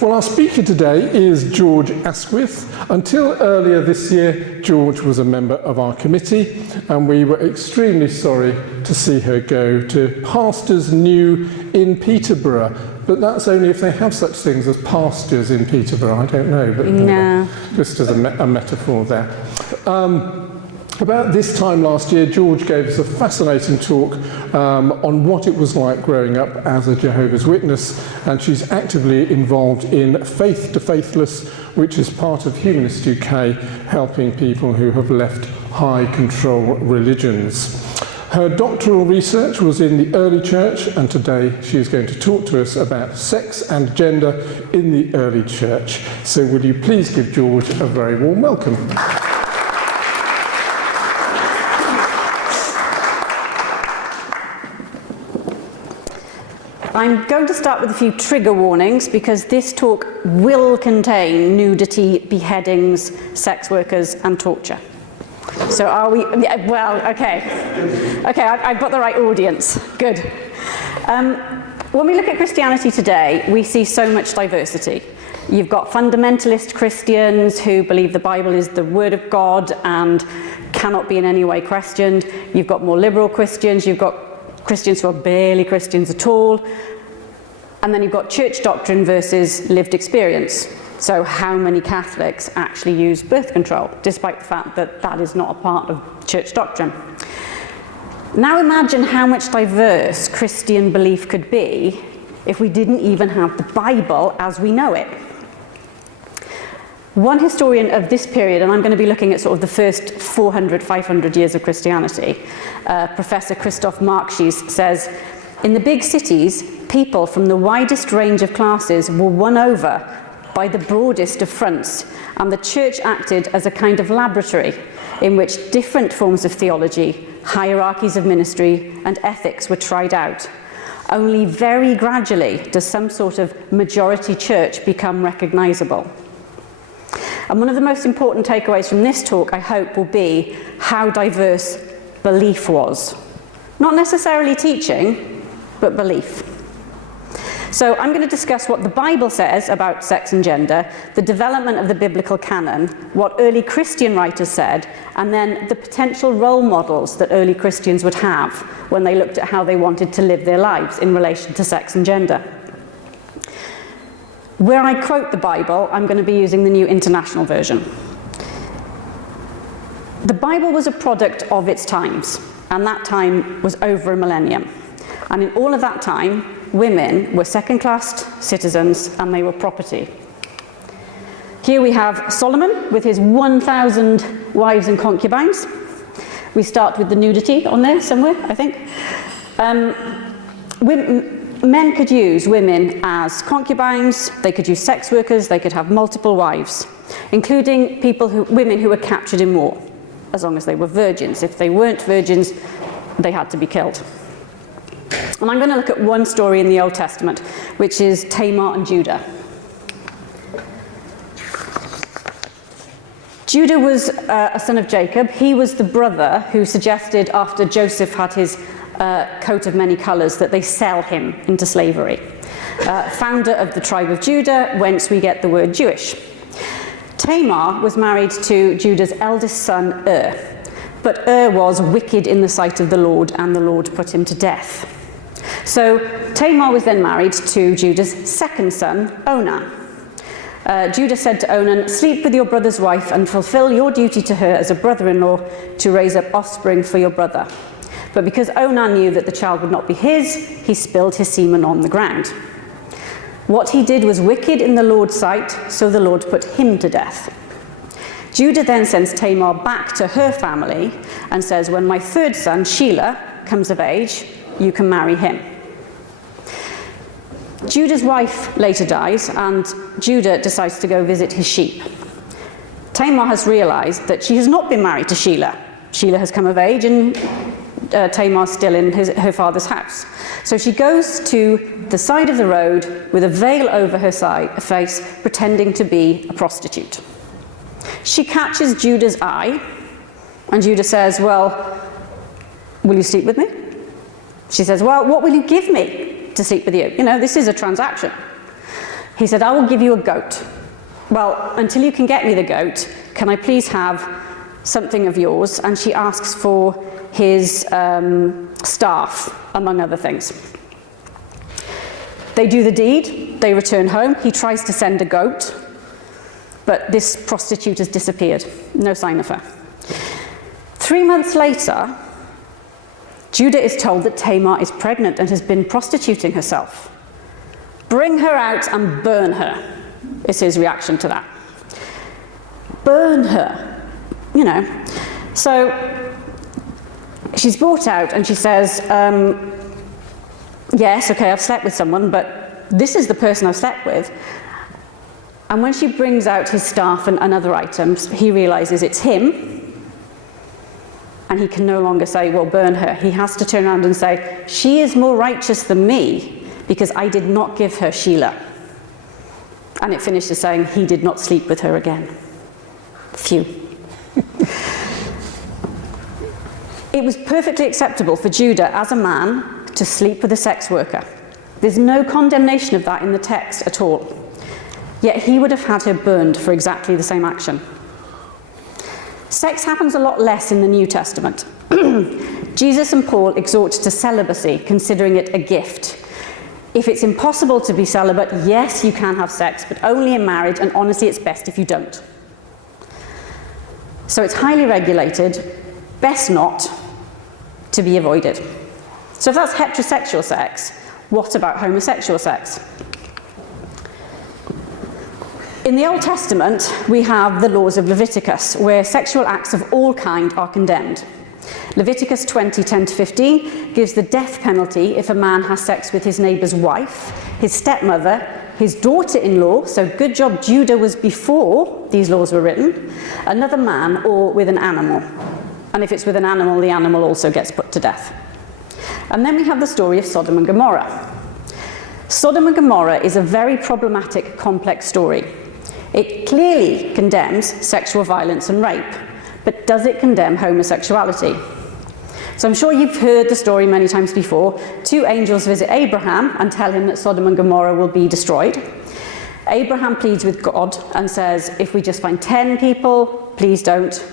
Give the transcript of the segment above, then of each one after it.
Well, our speaker today is George Asquith. Until earlier this year, George was a member of our committee, and we were extremely sorry to see her go to pastors new in Peterborough. But that's only if they have such things as pastures in Peterborough. I don't know, but no. Just as a metaphor there. About this time last year, George gave us a fascinating talk on what it was like growing up as a Jehovah's Witness, and she's actively involved in Faith to Faithless, which is part of Humanist UK, helping people who have left high control religions. Her doctoral research was in the early church, and today she is going to talk to us about sex and gender in the early church. So will you please give George a very warm welcome. I'm going to start with a few trigger warnings because this talk will contain nudity, beheadings, sex workers and torture. So are we, yeah, well, okay, I've got the right audience, good. When we look at Christianity today, we see so much diversity. You've got fundamentalist Christians who believe the Bible is the word of God and cannot be in any way questioned. You've got more liberal Christians, you've got Christians who are barely Christians at all. And then you've got church doctrine versus lived experience. So how many Catholics actually use birth control, despite the fact that that is not a part of church doctrine. Now imagine how much diverse Christian belief could be if we didn't even have the Bible as we know it. One historian of this period, and I'm going to be looking at sort of the first 400, 500 years of Christianity, Professor Christoph Markschies says, in the big cities, people from the widest range of classes were won over by the broadest of fronts, and the church acted as a kind of laboratory in which different forms of theology, hierarchies of ministry, and ethics were tried out. Only very gradually does some sort of majority church become recognizable. And one of the most important takeaways from this talk, I hope, will be how diverse belief was. Not necessarily teaching, but belief. So I'm going to discuss what the Bible says about sex and gender, the development of the biblical canon, what early Christian writers said, and then the potential role models that early Christians would have when they looked at how they wanted to live their lives in relation to sex and gender. Where I quote the Bible, I'm going to be using the New International Version. The Bible was a product of its times, and that time was over a millennium. And in all of that time, women were second-class citizens and they were property. Here we have Solomon with his 1,000 wives and concubines. We start with the nudity on there somewhere, I think. Men could use women as concubines, they could use sex workers, they could have multiple wives, including women who were captured in war, as long as they were virgins. If they weren't virgins, they had to be killed. And I'm going to look at one story in the Old Testament, which is Tamar and Judah. Judah was a son of Jacob. He was the brother who suggested, after Joseph had his coat of many colours, that they sell him into slavery. Founder of the tribe of Judah, whence we get the word Jewish. Tamar was married to Judah's eldest son, but was wicked in the sight of the Lord, and the Lord put him to death. So Tamar was then married to Judah's second son, Onan. Judah said to Onan, "Sleep with your brother's wife and fulfill your duty to her as a brother-in-law to raise up offspring for your brother." But because Onan knew that the child would not be his, he spilled his semen on the ground. What he did was wicked in the Lord's sight, so the Lord put him to death. Judah then sends Tamar back to her family and says, "When my third son, Shelah, comes of age, you can marry him." Judah's wife later dies, and Judah decides to go visit his sheep. Tamar has realized that she has not been married to Shelah. Shelah has come of age, and Tamar's still in her father's house. So she goes to the side of the road with a veil over her face, pretending to be a prostitute. She catches Judah's eye, and Judah says, "Well, will you sleep with me?" She says, "Well, what will you give me to sleep with you? You know, this is a transaction." He said, I will give you a goat. Well, until you can get me the goat, can I please have something of yours? And she asks for his staff, among other things. They do the deed, they return home. He tries to send a goat, but this prostitute has disappeared. No sign of her. 3 months later, Judah is told that Tamar is pregnant and has been prostituting herself. Bring her out and burn her, is his reaction to that. Burn her, you know. So she's brought out and she says, yes, okay, I've slept with someone, but this is the person I've slept with. And when she brings out his staff and other items, he realizes it's him. And he can no longer say, well, burn her. He has to turn around and say, she is more righteous than me because I did not give her Sheila. And it finishes saying, he did not sleep with her again. Phew. It was perfectly acceptable for Judah as a man to sleep with a sex worker. There's no condemnation of that in the text at all. Yet he would have had her burned for exactly the same action. Sex happens a lot less in the New Testament. Jesus and Paul exhort to celibacy, considering it a gift. If it's impossible to be celibate, yes, you can have sex, but only in marriage, and honestly, it's best if you don't. So it's highly regulated, best not to be avoided. So if that's heterosexual sex, what about homosexual sex? In the Old Testament, we have the laws of Leviticus, where sexual acts of all kind are condemned. Leviticus 20:10-15 gives the death penalty if a man has sex with his neighbour's wife, his stepmother, his daughter-in-law, so good job Judah was before these laws were written, another man, or with an animal. And if it's with an animal, the animal also gets put to death. And then we have the story of Sodom and Gomorrah. Sodom and Gomorrah is a very problematic, complex story. It clearly condemns sexual violence and rape, but does it condemn homosexuality? So I'm sure you've heard the story many times before. 2 angels visit Abraham and tell him that Sodom and Gomorrah will be destroyed. Abraham pleads with God and says, if we just find 10 people, please don't.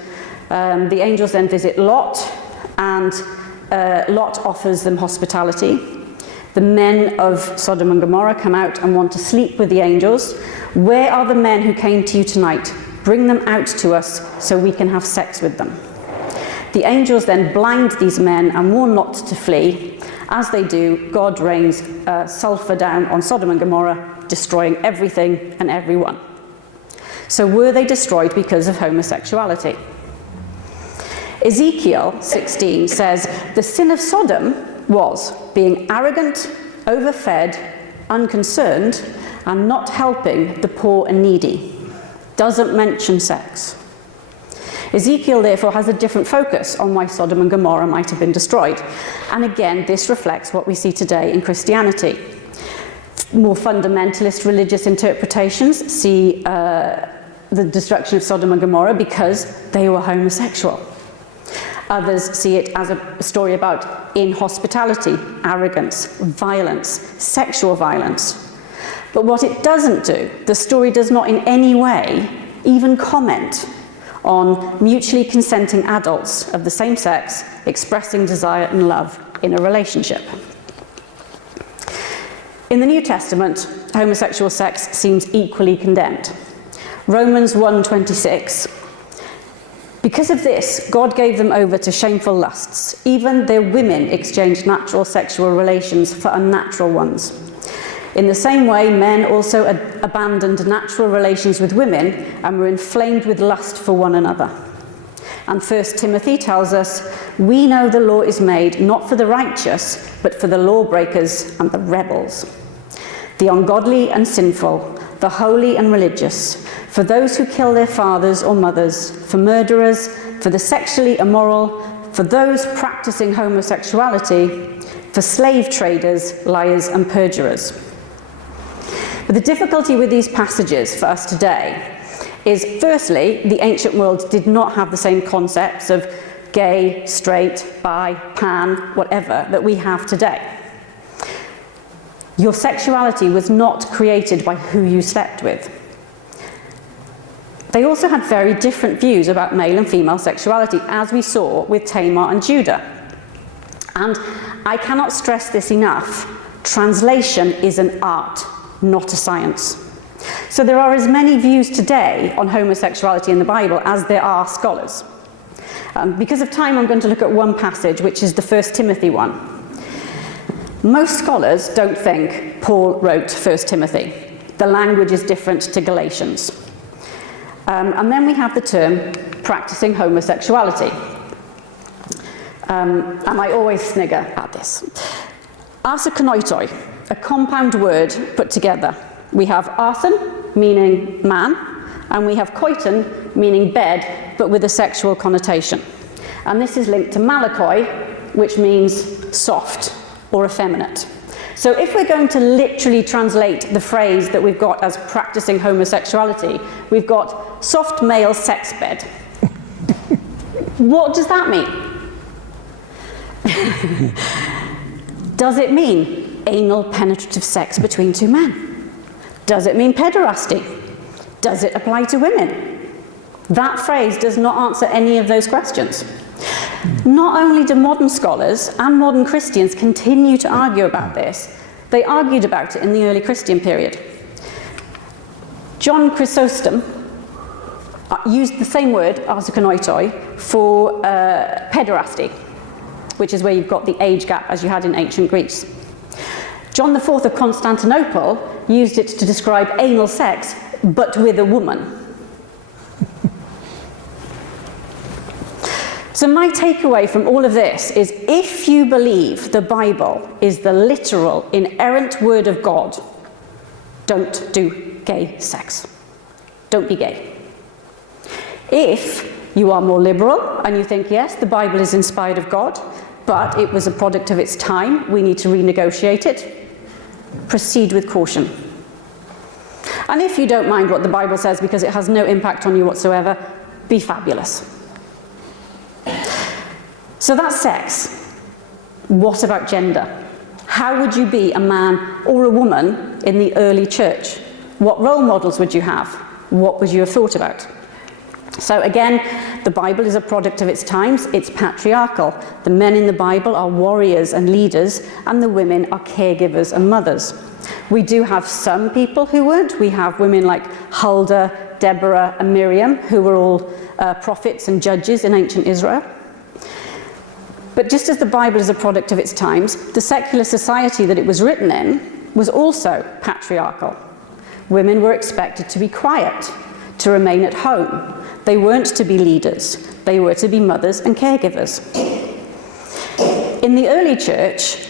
The angels then visit Lot, and Lot offers them hospitality. The men of Sodom and Gomorrah come out and want to sleep with the angels. Where are the men who came to you tonight? Bring them out to us so we can have sex with them. The angels then blind these men and warn Lot to flee. As they do, God rains sulfur down on Sodom and Gomorrah, destroying everything and everyone. So were they destroyed because of homosexuality? Ezekiel 16 says, the sin of Sodom was being arrogant, overfed, unconcerned, and not helping the poor and needy. Doesn't mention sex. Ezekiel therefore has a different focus on why Sodom and Gomorrah might have been destroyed. And again, this reflects what we see today in Christianity. More fundamentalist religious interpretations see the destruction of Sodom and Gomorrah because they were homosexual. Others see it as a story about inhospitality, arrogance, violence, sexual violence. But what it doesn't do, the story does not in any way even comment on mutually consenting adults of the same sex expressing desire and love in a relationship. In the New Testament, homosexual sex seems equally condemned. Romans 1:26. Because of this, God gave them over to shameful lusts. Even their women exchanged natural sexual relations for unnatural ones. In the same way, men also abandoned natural relations with women and were inflamed with lust for one another. And 1 Timothy tells us, we know the law is made not for the righteous, but for the lawbreakers and the rebels, the ungodly and sinful, the holy and religious, for those who kill their fathers or mothers, for murderers, for the sexually immoral, for those practicing homosexuality, for slave traders, liars and perjurers. But the difficulty with these passages for us today is, firstly, the ancient world did not have the same concepts of gay, straight, bi, pan, whatever, that we have today. Your sexuality was not created by who you slept with. They also had very different views about male and female sexuality, as we saw with Tamar and Judah. And I cannot stress this enough, translation is an art, not a science. So there are as many views today on homosexuality in the Bible as there are scholars. Because of time, I'm going to look at one passage, which is the 1 Timothy one. Most scholars don't think Paul wrote 1 Timothy. The language is different to Galatians. And then we have the term practicing homosexuality. And I always snigger at this. Arsekonoitoi, a compound word put together. We have arsen, meaning man, and we have koiton, meaning bed, but with a sexual connotation. And this is linked to malakoi, which means soft or effeminate. So if we're going to literally translate the phrase that we've got as practicing homosexuality, we've got soft male sex bed. What does that mean? Does it mean anal penetrative sex between two men? Does it mean pederasty? Does it apply to women? That phrase does not answer any of those questions. Not only do modern scholars and modern Christians continue to argue about this, they argued about it in the early Christian period. John Chrysostom used the same word, arsekonoitoi, for pederasty, which is where you've got the age gap as you had in ancient Greece. John IV of Constantinople used it to describe anal sex, but with a woman. So my takeaway from all of this is, if you believe the Bible is the literal, inerrant word of God, don't do gay sex. Don't be gay. If you are more liberal and you think, yes, the Bible is inspired of God, but it was a product of its time, we need to renegotiate it, proceed with caution. And if you don't mind what the Bible says because it has no impact on you whatsoever, be fabulous. So that's sex. What about gender? How would you be a man or a woman in the early church? What role models would you have? What would you have thought about? So again, the Bible is a product of its times. It's patriarchal. The men in the Bible are warriors and leaders, and the women are caregivers and mothers. We do have some people who weren't. We have women like Huldah, Deborah, and Miriam, who were all prophets and judges in ancient Israel. But just as the Bible is a product of its times, the secular society that it was written in was also patriarchal. Women were expected to be quiet, to remain at home. They weren't to be leaders. They were to be mothers and caregivers. In the early church,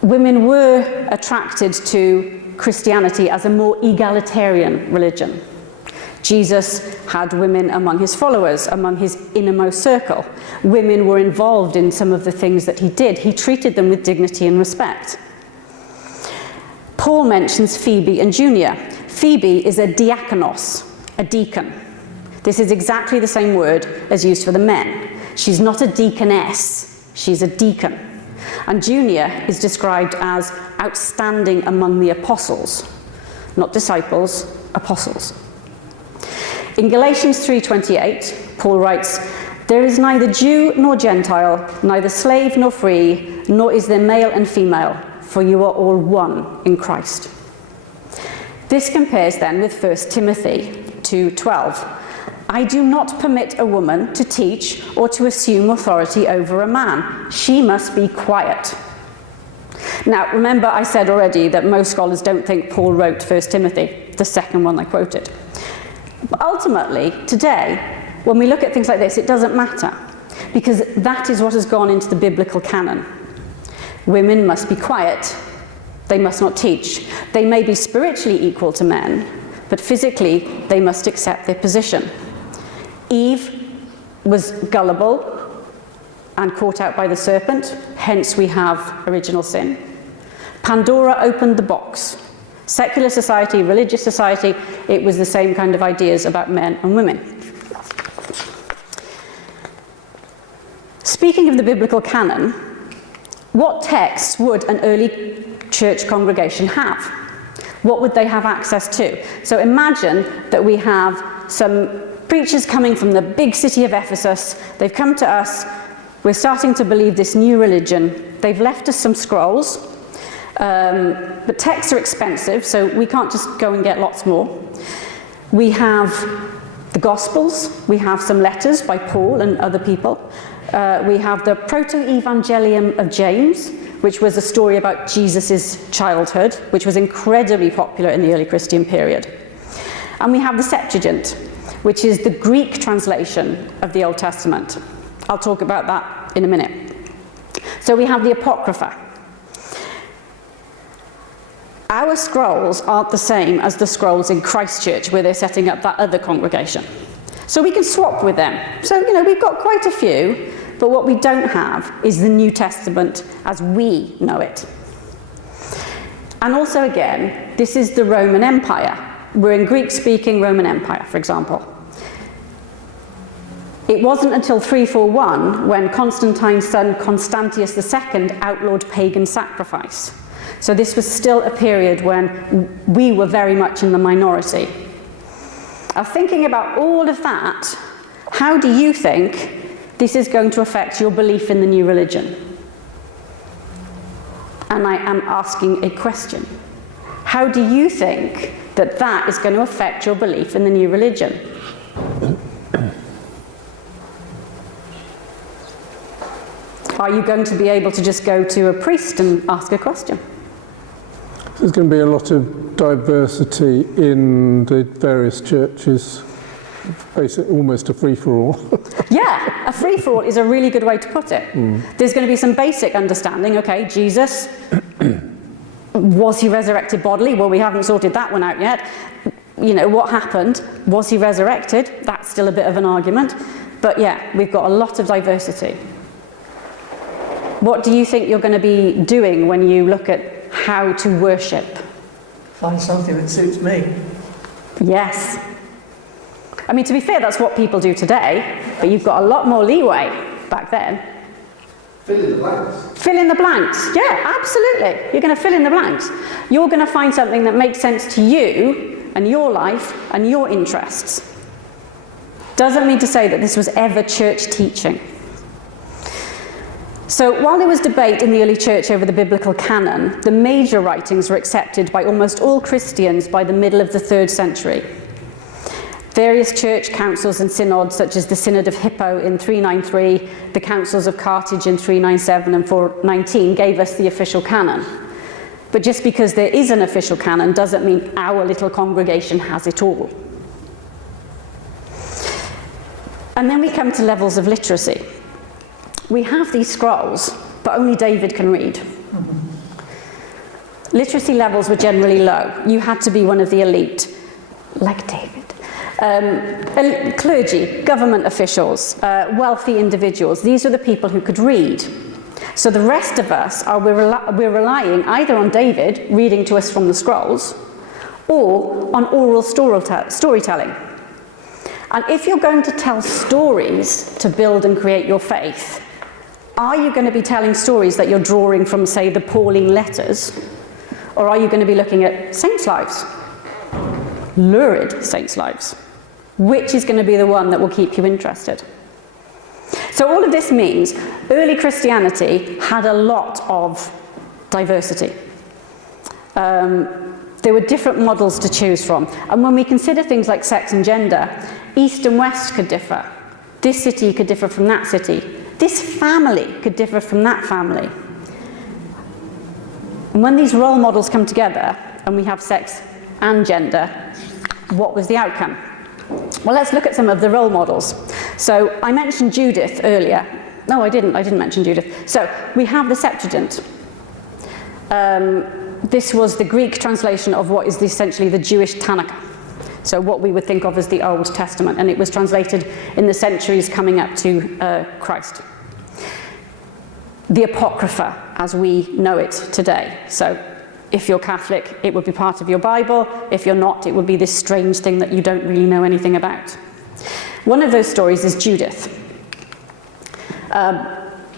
women were attracted to Christianity as a more egalitarian religion. Jesus had women among his followers, among his innermost circle. Women were involved in some of the things that he did. He treated them with dignity and respect. Paul mentions Phoebe and Junia. Phoebe is a diakonos, a deacon. This is exactly the same word as used for the men. She's not a deaconess, she's a deacon. And Junia is described as outstanding among the apostles, not disciples, apostles. In Galatians 3:28, Paul writes, "There is neither Jew nor Gentile, neither slave nor free, nor is there male and female, for you are all one in Christ." This compares then with 1 Timothy 2:12. "I do not permit a woman to teach or to assume authority over a man. She must be quiet." Now, remember I said already that most scholars don't think Paul wrote 1 Timothy, the second one I quoted. But ultimately, today, when we look at things like this, it doesn't matter, because that is what has gone into the biblical canon. Women must be quiet. They must not teach. They may be spiritually equal to men, but physically they must accept their position. Eve was gullible and caught out by the serpent, hence we have original sin. Pandora opened the box. Secular society, religious society, it was the same kind of ideas about men and women. Speaking of the biblical canon, What texts would an early church congregation have? What would they have access to? So imagine that we have some preachers coming from the big city of Ephesus. They've come to us. We're starting to believe this new religion. They've left us some scrolls. But texts are expensive, so we can't just go and get lots more. We have the Gospels. We have some letters by Paul and other people. We have the Proto-Evangelium of James, which was a story about Jesus' childhood, which was incredibly popular in the early Christian period. And we have the Septuagint, which is the Greek translation of the Old Testament. I'll talk about that in a minute. So we have the Apocrypha. Our scrolls aren't the same as the scrolls in Christchurch, where they're setting up that other congregation. So we can swap with them. So, we've got quite a few, but what we don't have is the New Testament as we know it. And also, again, this is the Roman Empire. We're in Greek-speaking Roman Empire, for example. It wasn't until 341 when Constantine's son Constantius II outlawed pagan sacrifice. So this was still a period when we were very much in the minority. Now, thinking about all of that, how do you think this is going to affect your belief in the new religion? And I am asking a question. How do you think that that is going to affect your belief in the new religion? Are you going to be able to just go to a priest and ask a question? There's going to be a lot of diversity in the various churches. Basically, almost a free-for-all. Yeah, a free-for-all is a really good way to put it. There's going to be some basic understanding. Okay, Jesus, was he resurrected bodily? Well, we haven't sorted that one out yet. What happened? Was he resurrected? That's still a bit of an argument. But yeah, we've got a lot of diversity. What do you think you're going to be doing when you look at how to worship? Find something that suits me. Yes. I mean, to be fair, that's what people do today, but you've got a lot more leeway back then. Fill in the blanks. Fill in the blanks. Yeah, absolutely. You're going to fill in the blanks. You're going to find something that makes sense to you and your life and your interests. Doesn't mean to say that this was ever church teaching. So while there was debate in the early church over the biblical canon, the major writings were accepted by almost all Christians by the middle of the 3rd century. Various church councils and synods, such as the Synod of Hippo in 393, the Councils of Carthage in 397 and 419, gave us the official canon. But just because there is an official canon doesn't mean our little congregation has it all. And then we come to levels of literacy. We have these scrolls, but only David can read. Literacy levels were generally low. You had to be one of the elite, like David. Clergy, government officials, wealthy individuals, these are the people who could read. So the rest of us, we're relying either on David reading to us from the scrolls, or on oral storytelling. And if you're going to tell stories to build and create your faith, are you going to be telling stories that you're drawing from, say, the Pauline letters? Or are you going to be looking at saints' lives? Lurid saints' lives. Which is going to be the one that will keep you interested? So all of this means early Christianity had a lot of diversity. There were different models to choose from. And when we consider things like sex and gender, East and West could differ. This city could differ from that city. This family could differ from that family. And when these role models come together, and we have sex and gender, what was the outcome? Well, let's look at some of the role models. So I mentioned Judith earlier. No, I didn't mention Judith. So we have the Septuagint. This was the Greek translation of what is essentially the Jewish Tanakh. So what we would think of as the Old Testament, and it was translated in the centuries coming up to Christ. The Apocrypha, as we know it today. So if you're Catholic, it would be part of your Bible. If you're not, it would be this strange thing that you don't really know anything about. One of those stories is Judith.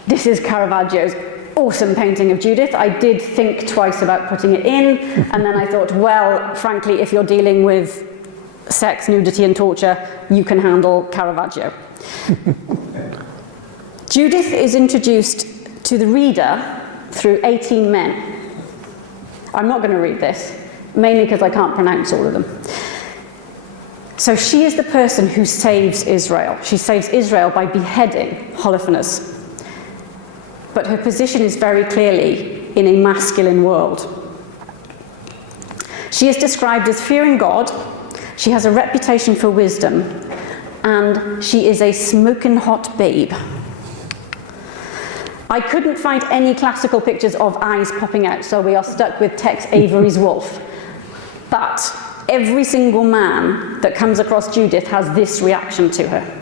This is Caravaggio's awesome painting of Judith. I did think twice about putting it in, and then I thought, well, frankly, if you're dealing with sex, nudity and torture, you can handle Caravaggio. Judith is introduced to the reader through 18 men. I'm not going to read this, mainly because I can't pronounce all of them. So she is the person who saves Israel. She saves Israel by beheading Holofernes. But her position is very clearly in a masculine world. She is described as fearing God, she has a reputation for wisdom, and she is a smoking hot babe. I couldn't find any classical pictures of eyes popping out, so we are stuck with Tex Avery's wolf. But every single man that comes across Judith has this reaction to her.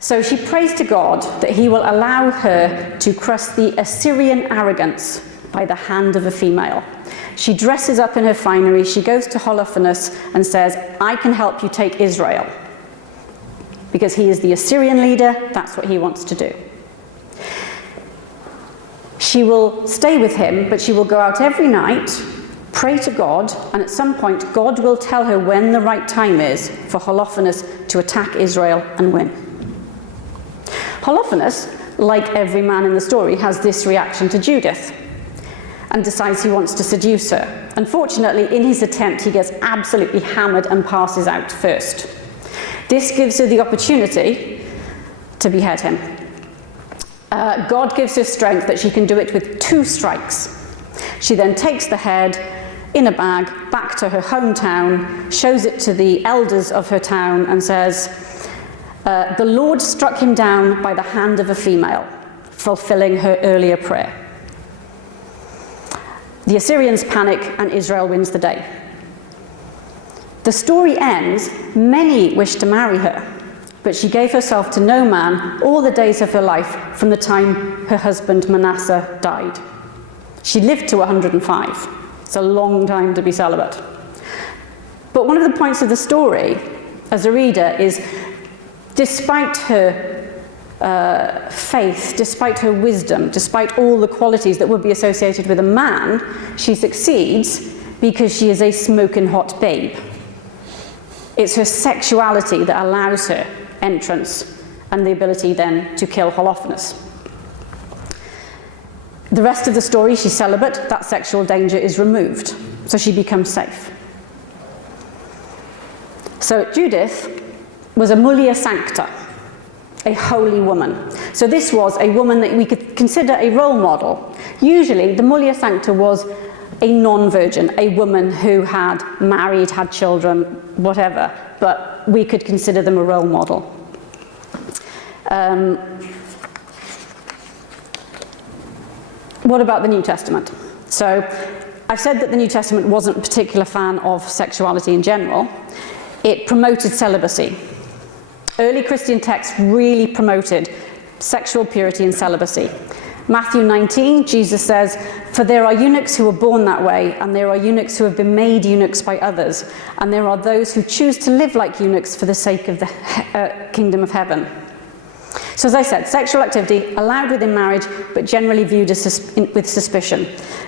So she prays to God that he will allow her to crush the Assyrian arrogance by the hand of a female. She dresses up in her finery, she goes to Holofernes and says, I can help you take Israel. Because he is the Assyrian leader, that's what he wants to do. She will stay with him, but she will go out every night, pray to God, and at some point God will tell her when the right time is for Holofernes to attack Israel and win. Holofernes, like every man in the story, has this reaction to Judith and decides he wants to seduce her. Unfortunately, in his attempt, he gets absolutely hammered and passes out first. This gives her the opportunity to behead him. God gives her strength that she can do it with 2 strikes. She then takes the head in a bag back to her hometown, shows it to the elders of her town and says, the Lord struck him down by the hand of a female, fulfilling her earlier prayer. The Assyrians panic and Israel wins the day. The story ends, many wish to marry her, but she gave herself to no man all the days of her life from the time her husband Manasseh died. She lived to 105. It's a long time to be celibate. But one of the points of the story, as a reader, is despite her faith, despite her wisdom, despite all the qualities that would be associated with a man, she succeeds because she is a smoking hot babe. It's her sexuality that allows her entrance and the ability then to kill Holofernes. The rest of the story, she's celibate, that sexual danger is removed, so she becomes safe. So Judith was a mulia sancta, a holy woman. So this was a woman that we could consider a role model. Usually the mulia sancta was a non-virgin, a woman who had married, had children, whatever, but we could consider them a role model. What about the New Testament? So I've said that the New Testament wasn't a particular fan of sexuality in general. It promoted celibacy. Early Christian texts really promoted sexual purity and celibacy. Matthew 19, Jesus says, "For there are eunuchs who are born that way, and there are eunuchs who have been made eunuchs by others, and there are those who choose to live like eunuchs for the sake of the kingdom of heaven." So as I said, sexual activity allowed within marriage, but generally viewed as with suspicion.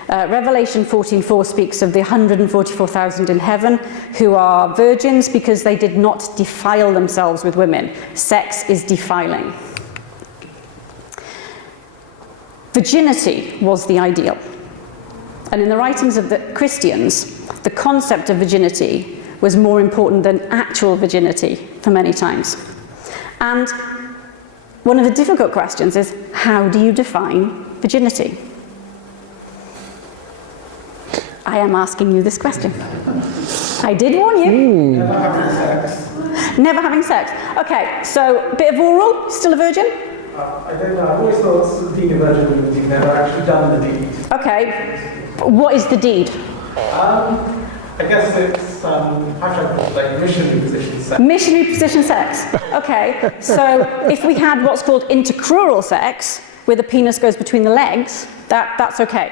Revelation 14:4 speaks of the 144,000 in heaven who are virgins because they did not defile themselves with women. Sex is defiling. Virginity was the ideal. And in the writings of the Christians, the concept of virginity was more important than actual virginity for many times. And one of the difficult questions is, how do you define virginity? I am asking you this question. I did warn you. Never having sex. Never having sex. Okay, so bit of oral, still a virgin? I don't know. I've always thought being a virgin means you've never actually done the deed. Okay, what is the deed? I guess it's like missionary position sex. Missionary position sex. Okay, so if we had what's called intercrural sex, where the penis goes between the legs, that's okay.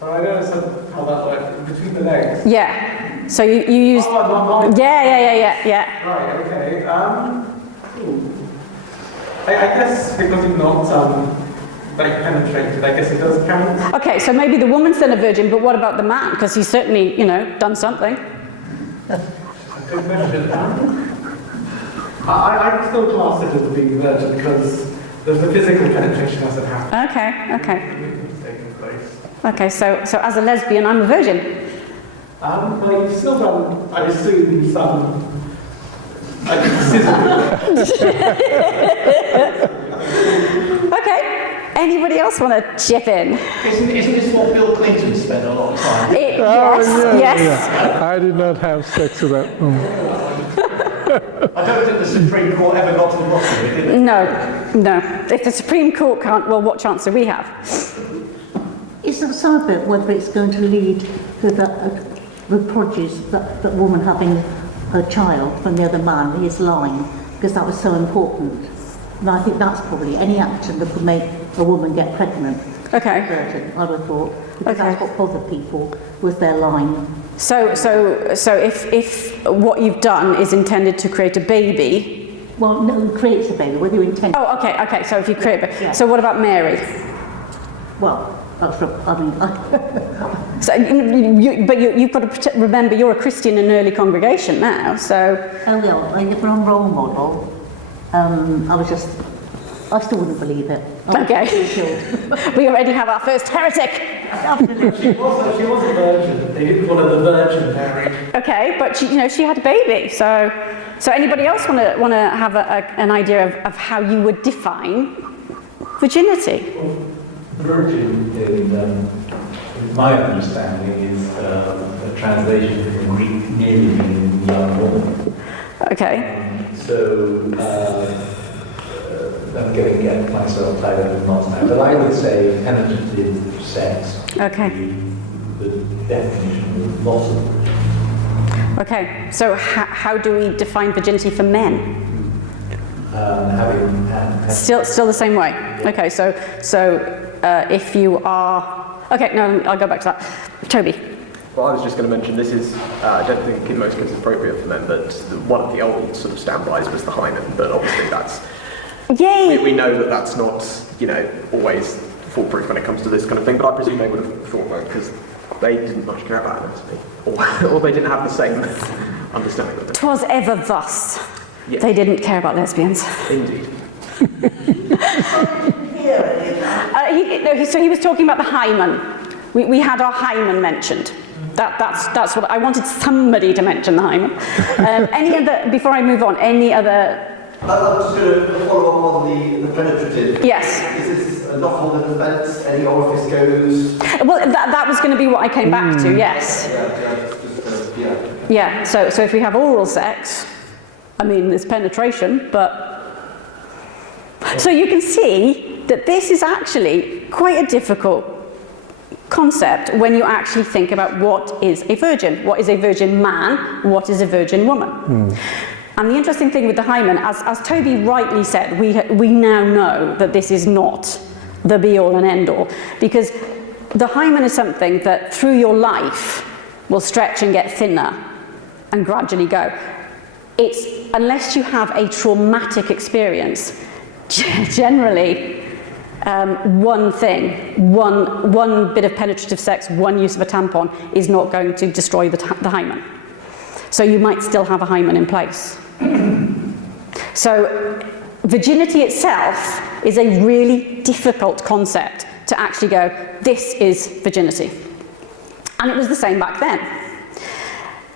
So I don't understand how that works. Between the legs. Yeah. So you use. Oh, Yeah. Right. Okay. I guess because you've not they penetrated. I guess it does count. Okay, so maybe the woman's then a virgin, but what about the man? Because he's certainly, done something. Good question. I still class it as being virgin because the physical penetration hasn't happened. Okay. It's taken place. Okay, so as a lesbian, I'm a virgin. Well, you've still done, I assume, some scissor. Okay. Anybody else want to chip in? Isn't this what Bill Clinton spent a lot of time? Yes. Yeah. I did not have sex with that woman. I don't think the Supreme Court ever got to the bottom of it, did it? No. If the Supreme Court can't, well, what chance do we have? Is there some of it whether it's going to lead to the produce, that woman having a child from the other man, his line, because that was so important. And I think that's probably any action that could make a woman get pregnant. Okay. Virgin, I would have thought. Because Okay. that's what bothered people, was their line. So if what you've done is intended to create a baby. Well, no, who creates a baby, whether you intend. Oh, okay. So if you create a baby. Yeah. So what about Mary? Well, that's from, So, you've got to remember you're a Christian in an early congregation now. So. oh well, if we're on role model, I still wouldn't believe it. Okay. We already have our first heretic. Absolutely. She was a virgin. They didn't want the Virgin Mary. Okay, but she had a baby. So anybody else want to have an idea of how you would define virginity? Virgin, in my understanding, is a translation from Greek merely meaning young woman. Okay. I'm going to get myself tied up in knots now, but I would say penetrative sex. Okay. The definition of loss of virginity. Okay. So how do we define virginity for men? Having had Still the same way. Okay. So if you are okay, no, I'll go back to that. Toby. Well, I was just going to mention this is, I don't think in most cases appropriate for men, but one of the old sort of standbys was the hymen, but obviously that's, Yay! we know that that's not, always foolproof when it comes to this kind of thing, but I presume they would have thought that because they didn't much care about anatomy, or they didn't have the same understanding of it. 'Twas ever thus. Yes. They didn't care about lesbians. Indeed. So he was talking about the hymen. We had our hymen mentioned. That's what I wanted somebody to mention, the hymen. Any other, before I move on, any other? I was just going to follow up on the penetrative. Yes. Is this a knock on the defence? Any orifice goes? Well, that was going to be what I came back to, yes. Yeah, so if we have oral sex, I mean, there's penetration, but... So you can see that this is actually quite a difficult concept when you actually think about what is a virgin. What is a virgin man? What is a virgin woman? And the interesting thing with the hymen, as Toby rightly said, we now know that this is not the be-all and end-all, because the hymen is something that through your life will stretch and get thinner and gradually go. It's, unless you have a traumatic experience, generally one thing, one bit of penetrative sex, one use of a tampon is not going to destroy the hymen. So you might still have a hymen in place. So virginity itself is a really difficult concept to actually go, this is virginity. And it was the same back then.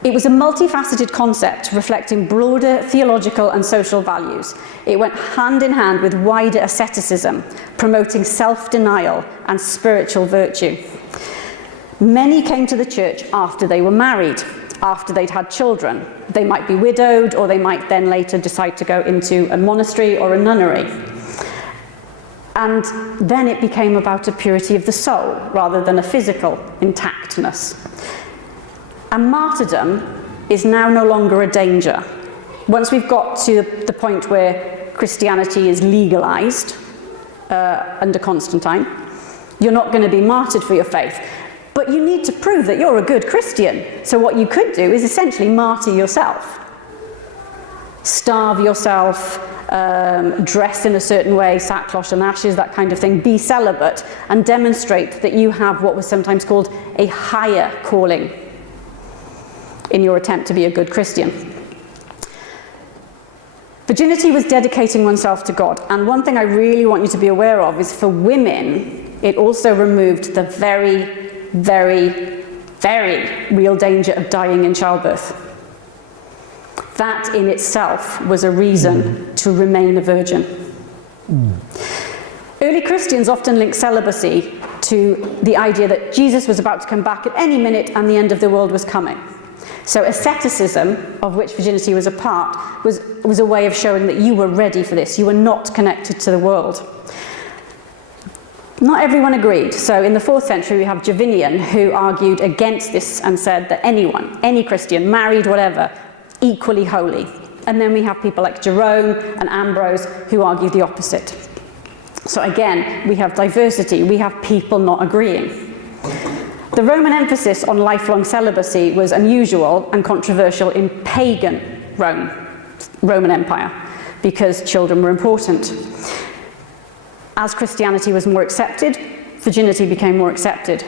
It was a multifaceted concept reflecting broader theological and social values. It went hand in hand with wider asceticism, promoting self-denial and spiritual virtue. Many came to the church after they were married, after they'd had children. They might be widowed, or they might then later decide to go into a monastery or a nunnery. And then it became about a purity of the soul rather than a physical intactness. And martyrdom is now no longer a danger. Once we've got to the point where Christianity is legalized under Constantine, you're not going to be martyred for your faith. But you need to prove that you're a good Christian. So what you could do is essentially martyr yourself. starve yourself, dress in a certain way, sackcloth and ashes, that kind of thing, be celibate, and demonstrate that you have what was sometimes called a higher calling in your attempt to be a good Christian. Virginity was dedicating oneself to God, and one thing I really want you to be aware of is for women, it also removed the very, very, very real danger of dying in childbirth. That in itself was a reason to remain a virgin. Early Christians often link celibacy to the idea that Jesus was about to come back at any minute and the end of the world was coming. So asceticism, of which virginity was a part, was a way of showing that you were ready for this. You were not connected to the world. Not everyone agreed. So in the 4th century, we have Jovinian, who argued against this and said that anyone, any Christian, married, whatever, equally holy. And then we have people like Jerome and Ambrose who argue the opposite. So again, we have diversity. We have people not agreeing. The Roman emphasis on lifelong celibacy was unusual and controversial in pagan Roman Empire, because children were important. As Christianity was more accepted, virginity became more accepted.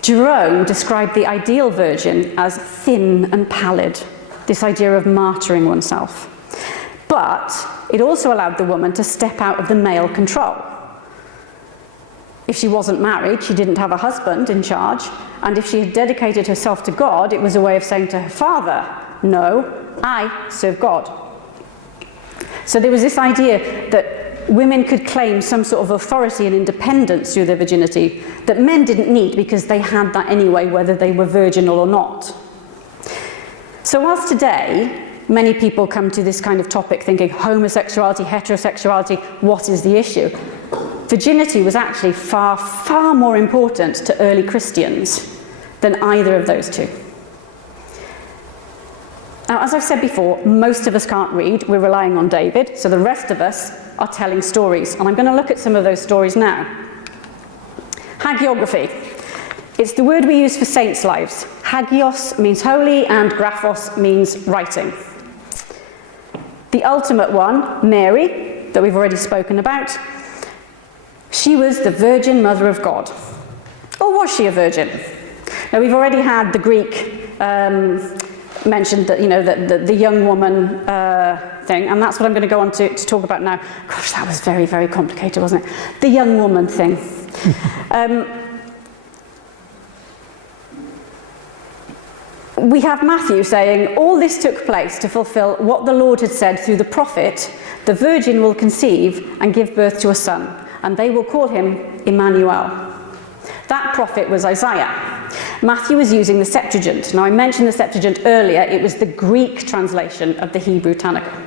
Jerome described the ideal virgin as thin and pallid, this idea of martyring oneself. But it also allowed the woman to step out of the male control. If she wasn't married, she didn't have a husband in charge, and if she had dedicated herself to God, it was a way of saying to her father, no, I serve God. So there was this idea that women could claim some sort of authority and independence through their virginity that men didn't need because they had that anyway, whether they were virginal or not. So whilst today, many people come to this kind of topic thinking homosexuality, heterosexuality, what is the issue? Virginity was actually far, far more important to early Christians than either of those two. Now, as I've said before, most of us can't read. We're relying on David, so the rest of us are telling stories. And I'm going to look at some of those stories now. Hagiography. It's the word we use for saints' lives. Hagios means holy, and graphos means writing. The ultimate one, Mary, that we've already spoken about, she was the Virgin Mother of God. Or was she a virgin? Now, we've already had the Greek mentioned, that, you know, the young woman thing, and that's what I'm going to go on to talk about now. Gosh, that was very, very complicated, wasn't it? The young woman thing. We have Matthew saying, all this took place to fulfill what the Lord had said through the prophet, the virgin will conceive and give birth to a son, and they will call him Emmanuel. That prophet was Isaiah. Matthew was using the Septuagint. Now, I mentioned the Septuagint earlier. It was the Greek translation of the Hebrew Tanakh.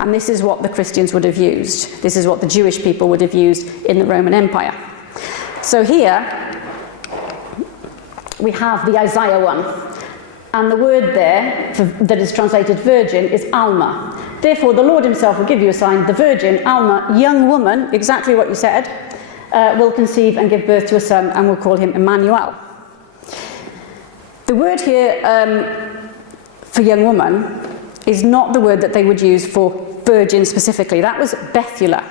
And this is what the Christians would have used. This is what the Jewish people would have used in the Roman Empire. So here, we have the Isaiah one. And the word there that is translated virgin is Alma. Therefore, the Lord himself will give you a sign. The virgin, Alma, young woman, exactly what you said, will conceive and give birth to a son, and will call him Emmanuel. The word here for young woman is not the word that they would use for virgin specifically. That was Bethula.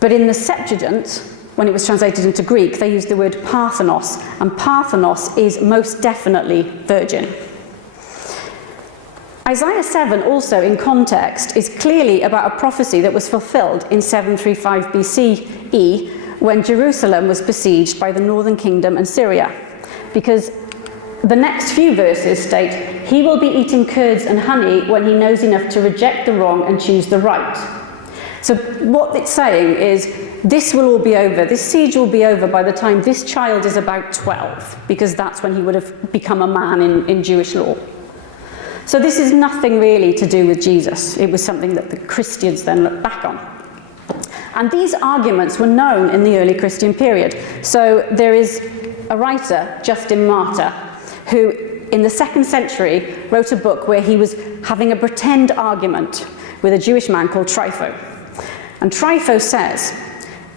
But in the Septuagint, when it was translated into Greek, they used the word Parthenos, and Parthenos is most definitely virgin. Isaiah 7 also, in context, is clearly about a prophecy that was fulfilled in 735 BCE when Jerusalem was besieged by the northern kingdom and Syria. Because the next few verses state, he will be eating curds and honey when he knows enough to reject the wrong and choose the right. So what it's saying is, this will all be over, this siege will be over by the time this child is about 12, because that's when he would have become a man in Jewish law. So this is nothing really to do with Jesus. It was something that the Christians then look back on. And these arguments were known in the early Christian period. So there is a writer, Justin Martyr, who in the 2nd century wrote a book where he was having a pretend argument with a Jewish man called Trypho. And Trypho says,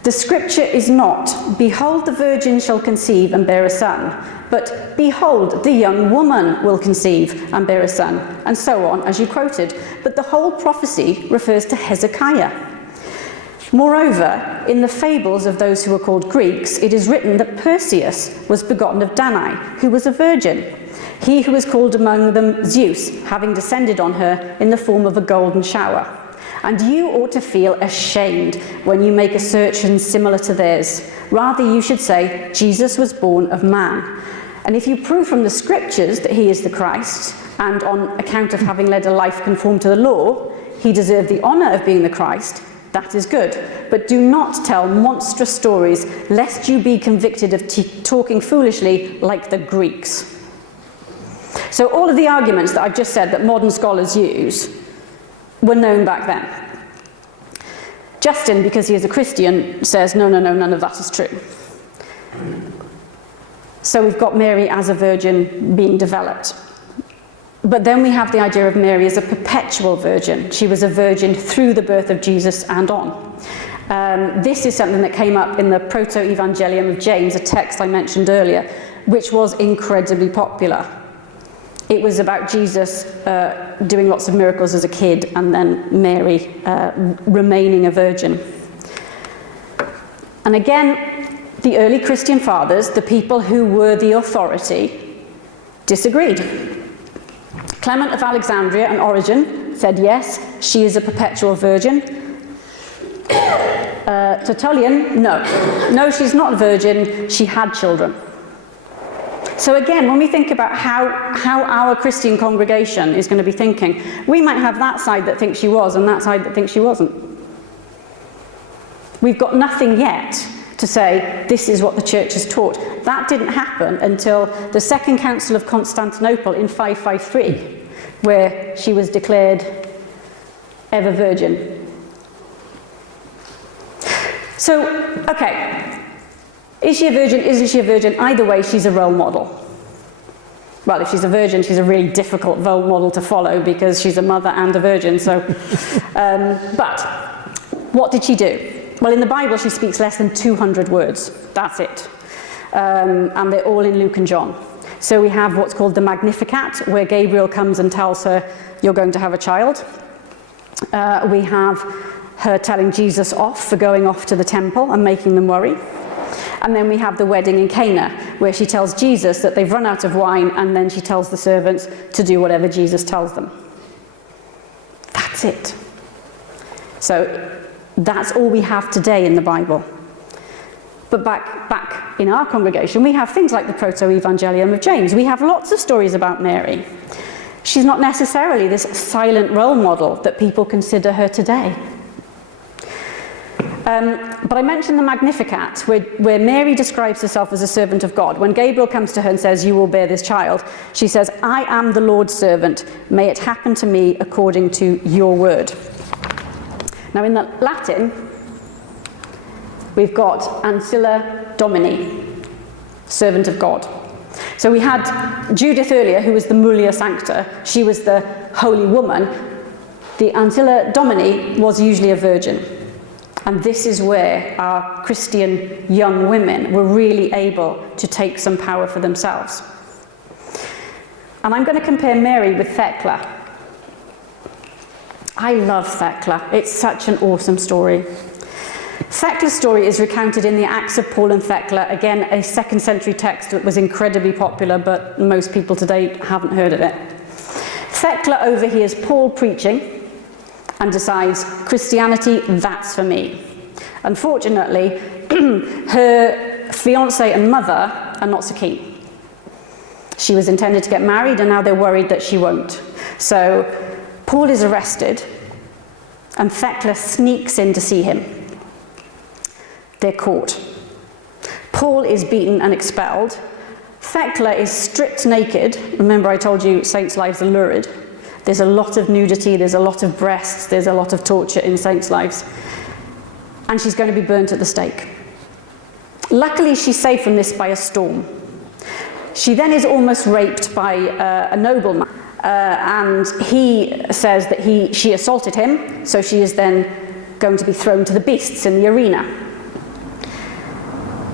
the scripture is not, behold the virgin shall conceive and bear a son, But behold, the young woman will conceive and bear a son, and so on, as you quoted. But the whole prophecy refers to Hezekiah. Moreover, in the fables of those who were called Greeks, it is written that Perseus was begotten of Danae, who was a virgin. He who was called among them Zeus, having descended on her in the form of a golden shower. And you ought to feel ashamed when you make assertions similar to theirs. Rather, you should say, Jesus was born of man. And if you prove from the scriptures that he is the Christ, and on account of having led a life conformed to the law, he deserved the honour of being the Christ, that is good. But do not tell monstrous stories, lest you be convicted of talking foolishly like the Greeks. So all of the arguments that I've just said that modern scholars use were known back then. Justin, because he is a Christian, says, no, none of that is true. So we've got Mary as a virgin being developed. But then we have the idea of Mary as a perpetual virgin. She was a virgin through the birth of Jesus and on. This is something that came up in the Proto-Evangelium of James, a text I mentioned earlier, which was incredibly popular. It was about Jesus doing lots of miracles as a kid, and then Mary remaining a virgin. And again, the early Christian fathers, the people who were the authority, disagreed. Clement of Alexandria and Origen said, yes, she is a perpetual virgin. Tertullian, no, she's not a virgin, she had children. So again, when we think about how our Christian congregation is going to be thinking, we might have that side that thinks she was and that side that thinks she wasn't. We've got nothing yet to say this is what the church has taught. That didn't happen until the Second Council of Constantinople in 553, where she was declared ever virgin. So, okay. Is she a virgin? Isn't she a virgin? Either way, she's a role model. Well, if she's a virgin, she's a really difficult role model to follow because she's a mother and a virgin. So, but what did she do? Well, in the Bible, she speaks less than 200 words. That's it. And they're all in Luke and John. So we have what's called the Magnificat, where Gabriel comes and tells her, you're going to have a child. We have her telling Jesus off for going off to the temple and making them worry. And then we have the wedding in Cana, where she tells Jesus that they've run out of wine, and then she tells the servants to do whatever Jesus tells them. That's it. So that's all we have today in the Bible. But back in our congregation, we have things like the Proto-Evangelium of James. We have lots of stories about Mary. She's not necessarily this silent role model that people consider her today. But I mentioned the Magnificat, where Mary describes herself as a servant of God. When Gabriel comes to her and says, you will bear this child, she says, I am the Lord's servant. May it happen to me according to your word. Now in the Latin, we've got Ancilla Domini, servant of God. So we had Judith earlier, who was the Mulia Sancta. She was the holy woman. The Ancilla Domini was usually a virgin. And this is where our Christian young women were really able to take some power for themselves. And I'm going to compare Mary with Thecla. I love Thecla. It's such an awesome story. Thecla's story is recounted in the Acts of Paul and Thecla, again a 2nd century text that was incredibly popular, but most people today haven't heard of it. Thecla overhears Paul preaching and decides, Christianity, that's for me. Unfortunately, her fiancé and mother are not so keen. She was intended to get married, and now they're worried that she won't. So Paul is arrested, and Thecla sneaks in to see him. They're caught. Paul is beaten and expelled. Thecla is stripped naked. Remember I told you saints' lives are lurid. There's a lot of nudity, there's a lot of breasts, there's a lot of torture in saints' lives. And she's going to be burnt at the stake. Luckily, she's saved from this by a storm. She then is almost raped by a nobleman. And he says that she assaulted him, so she is then going to be thrown to the beasts in the arena.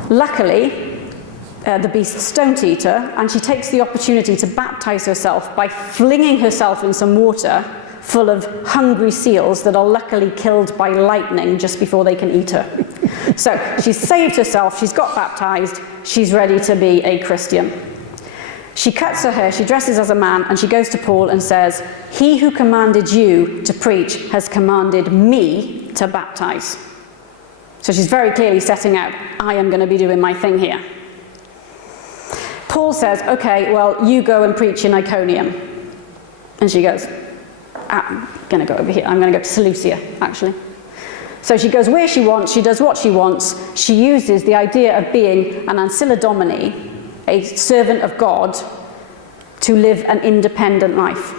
Luckily, the beasts don't eat her, and she takes the opportunity to baptize herself by flinging herself in some water full of hungry seals that are luckily killed by lightning just before they can eat her. So she's saved herself, she's got baptized, she's ready to be a Christian. She cuts her hair, she dresses as a man, and she goes to Paul and says, "He who commanded you to preach has commanded me to baptize." So she's very clearly setting out, I am going to be doing my thing here. Paul says, "Okay, well, you go and preach in Iconium." And she goes, "I'm going to go over here. I'm going to go to Seleucia, actually." So she goes where she wants, she does what she wants. She uses the idea of being an ancilla domini, a servant of God, to live an independent life.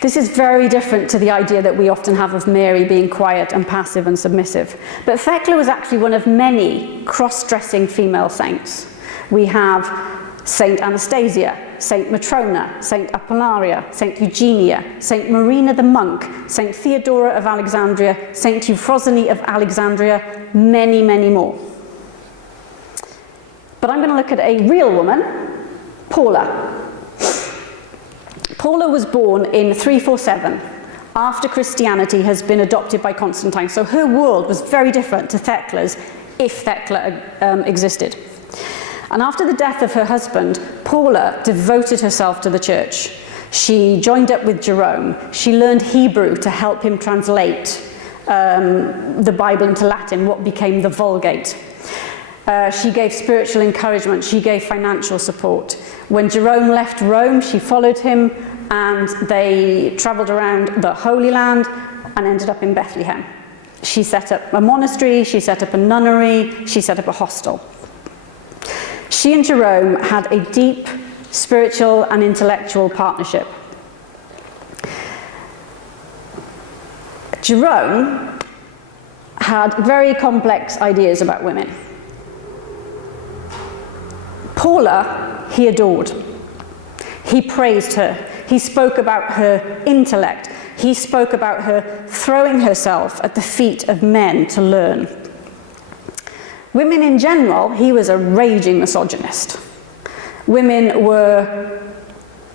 This is very different to the idea that we often have of Mary being quiet and passive and submissive. But Thecla was actually one of many cross-dressing female saints. We have Saint Anastasia, Saint Matrona, Saint Apollaria, Saint Eugenia, Saint Marina the monk, Saint Theodora of Alexandria, Saint Euphrosyne of Alexandria, many, many more. But I'm going to look at a real woman, Paula. Paula was born in 347, after Christianity has been adopted by Constantine. So her world was very different to Thecla's, if Thecla existed. And after the death of her husband, Paula devoted herself to the church. She joined up with Jerome. She learned Hebrew to help him translate the Bible into Latin, what became the Vulgate. She gave spiritual encouragement. She gave financial support. When Jerome left Rome, she followed him, and they travelled around the Holy Land and ended up in Bethlehem. She set up a monastery, she set up a nunnery, she set up a hostel. She and Jerome had a deep spiritual and intellectual partnership. Jerome had very complex ideas about women. Paula, he adored. He praised her. He spoke about her intellect. He spoke about her throwing herself at the feet of men to learn. Women in general, he was a raging misogynist. Women were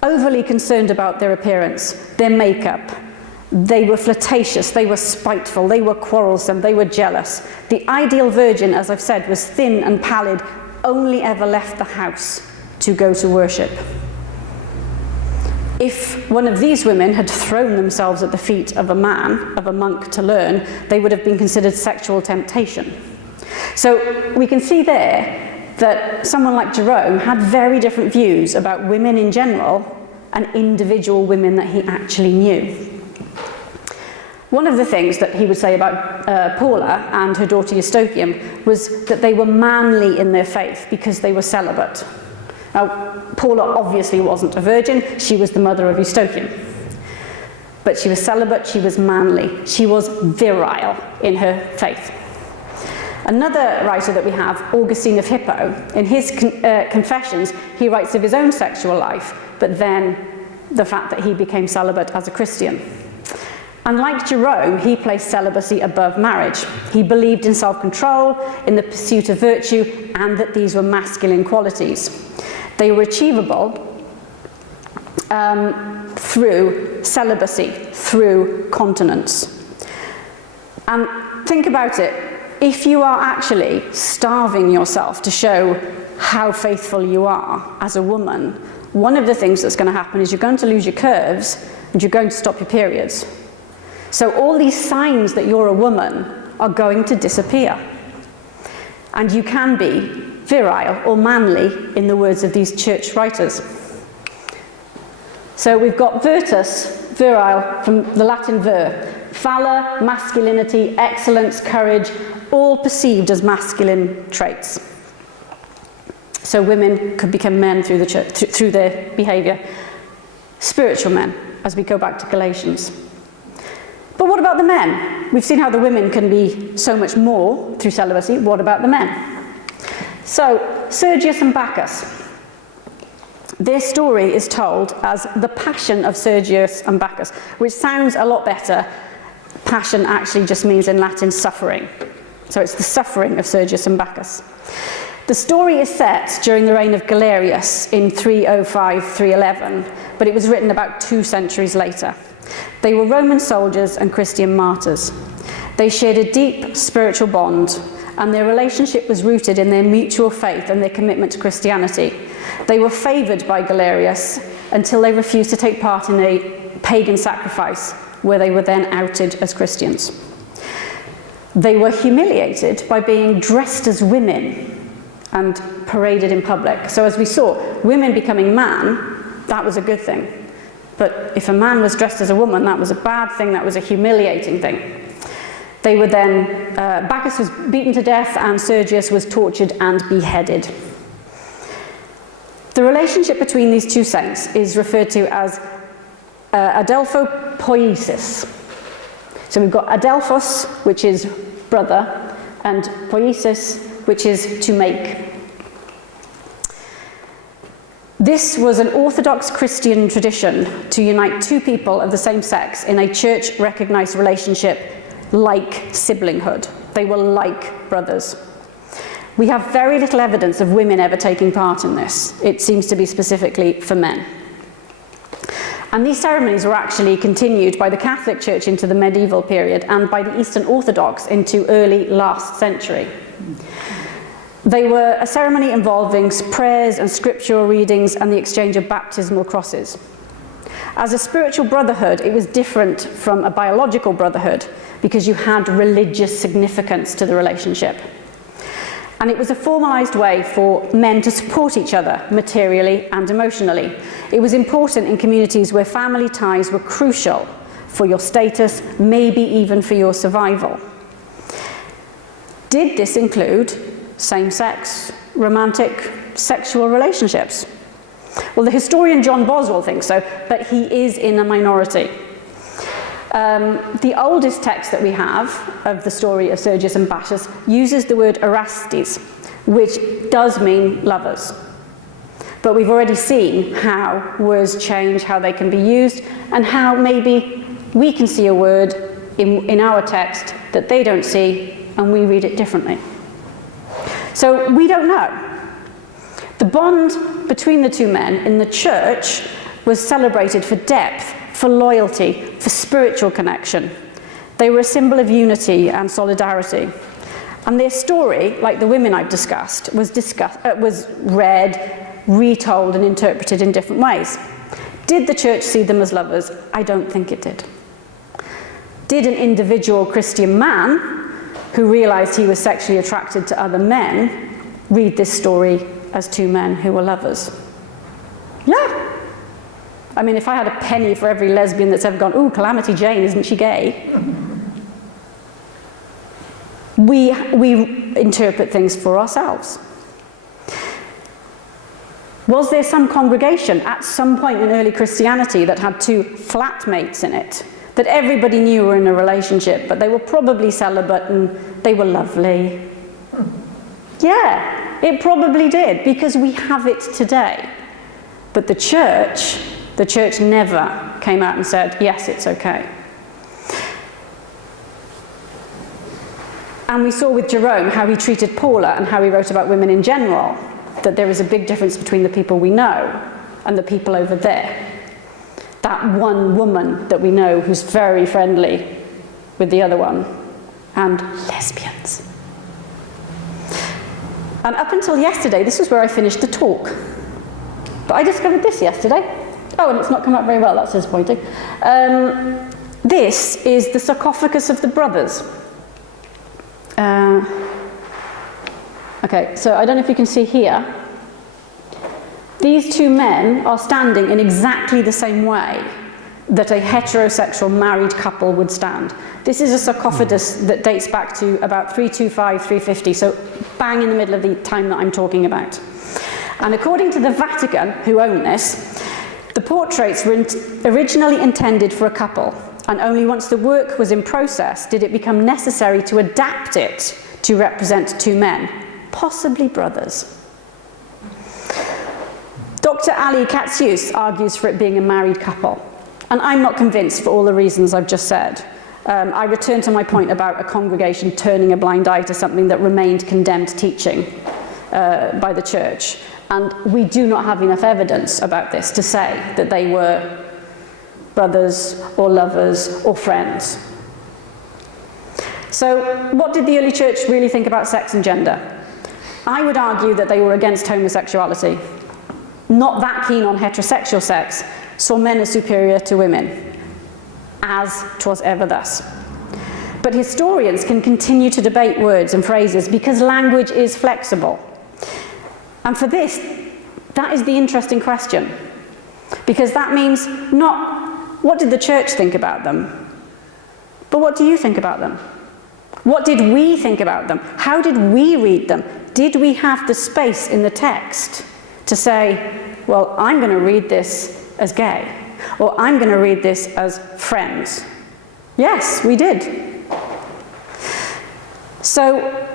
overly concerned about their appearance, their makeup. They were flirtatious, they were spiteful, they were quarrelsome, they were jealous. The ideal virgin, as I've said, was thin and pallid, only ever left the house to go to worship. If one of these women had thrown themselves at the feet of a man, of a monk to learn, they would have been considered sexual temptation. So we can see there that someone like Jerome had very different views about women in general and individual women that he actually knew. One of the things that he would say about Paula and her daughter Eustochium was that they were manly in their faith because they were celibate. Now, Paula obviously wasn't a virgin, she was the mother of Eustochium. But she was celibate, she was manly, she was virile in her faith. Another writer that we have, Augustine of Hippo, in his Confessions, he writes of his own sexual life, but then the fact that he became celibate as a Christian. And like Jerome, he placed celibacy above marriage. He believed in self-control, in the pursuit of virtue, and that these were masculine qualities. They were achievable through celibacy, through continence. And think about it. If you are actually starving yourself to show how faithful you are as a woman, one of the things that's going to happen is you're going to lose your curves and you're going to stop your periods. So all these signs that you're a woman are going to disappear. And you can be virile or manly, in the words of these church writers. So we've got virtus, virile, from the Latin vir, valor, masculinity, excellence, courage, all perceived as masculine traits. So women could become men through the church, through their behaviour. Spiritual men, as we go back to Galatians. But what about the men? We've seen how the women can be so much more through celibacy. What about the men? So, Sergius and Bacchus. Their story is told as the passion of Sergius and Bacchus, which sounds a lot better. Passion actually just means in Latin suffering. So it's the suffering of Sergius and Bacchus. The story is set during the reign of Galerius in 305-311, but it was written about 2 centuries later. They were Roman soldiers and Christian martyrs. They shared a deep spiritual bond, and their relationship was rooted in their mutual faith and their commitment to Christianity. They were favoured by Galerius until they refused to take part in a pagan sacrifice, where they were then outed as Christians. They were humiliated by being dressed as women and paraded in public. So as we saw, women becoming man, that was a good thing. But if a man was dressed as a woman, that was a bad thing, that was a humiliating thing. They were then, Bacchus was beaten to death and Sergius was tortured and beheaded. The relationship between these 2 saints is referred to as adelphopoiesis. So we've got adelphos, which is brother, and poiesis, which is to make. This was an Orthodox Christian tradition to unite 2 people of the same sex in a church-recognised relationship like siblinghood. They were like brothers. We have very little evidence of women ever taking part in this. It seems to be specifically for men. And these ceremonies were actually continued by the Catholic Church into the medieval period and by the Eastern Orthodox into early last century. They were a ceremony involving prayers and scriptural readings and the exchange of baptismal crosses. As a spiritual brotherhood, it was different from a biological brotherhood because you had religious significance to the relationship. And it was a formalised way for men to support each other materially and emotionally. It was important in communities where family ties were crucial for your status, maybe even for your survival. Did this include same-sex, romantic, sexual relationships? Well, the historian John Boswell thinks so, but he is in a minority. The oldest text that we have of the story of Sergius and Bacchus uses the word erastai, which does mean lovers. But we've already seen how words change, how they can be used, and how maybe we can see a word in our text that they don't see, and we read it differently. So we don't know. The bond between the 2 men in the church was celebrated for depth, for loyalty, for spiritual connection. They were a symbol of unity and solidarity. And their story, like the women I've discussed, was read, retold and interpreted in different ways. Did the church see them as lovers? I don't think it did. Did an individual Christian man who realised he was sexually attracted to other men read this story as 2 men who were lovers? Yeah. I mean, if I had a penny for every lesbian that's ever gone, ooh, Calamity Jane, isn't she gay? We interpret things for ourselves. Was there some congregation at some point in early Christianity that had 2 flatmates in it, that everybody knew were in a relationship, but they were probably celibate and they were lovely? Yeah, it probably did, because we have it today. But the church never came out and said, yes, it's okay. And we saw with Jerome how he treated Paula and how he wrote about women in general, that there is a big difference between the people we know and the people over there. That one woman that we know who's very friendly with the other one, and lesbians. And up until yesterday, this is where I finished the talk. But I discovered this yesterday. Oh, and it's not come up very well, that's disappointing. This is the sarcophagus of the brothers. Okay, so I don't know if you can see here. These 2 men are standing in exactly the same way that a heterosexual married couple would stand. This is a sarcophagus that dates back to about 325, 350, so bang in the middle of the time that I'm talking about. And according to the Vatican, who own this, the portraits were originally intended for a couple, and only once the work was in process did it become necessary to adapt it to represent 2 men, possibly brothers. Dr. Ali Katsius argues for it being a married couple, and I'm not convinced for all the reasons I've just said. I return to my point about a congregation turning a blind eye to something that remained condemned teaching by the church. And we do not have enough evidence about this to say that they were brothers or lovers or friends. So what did the early church really think about sex and gender? I would argue that they were against homosexuality, not that keen on heterosexual sex, saw men as superior to women, as 'twas ever thus. But historians can continue to debate words and phrases because language is flexible. And for this, that is the interesting question, because that means not what did the church think about them, but what do you think about them? What did we think about them? How did we read them? Did we have the space in the text to say, well, I'm going to read this as gay, or I'm going to read this as friends? Yes, we did. So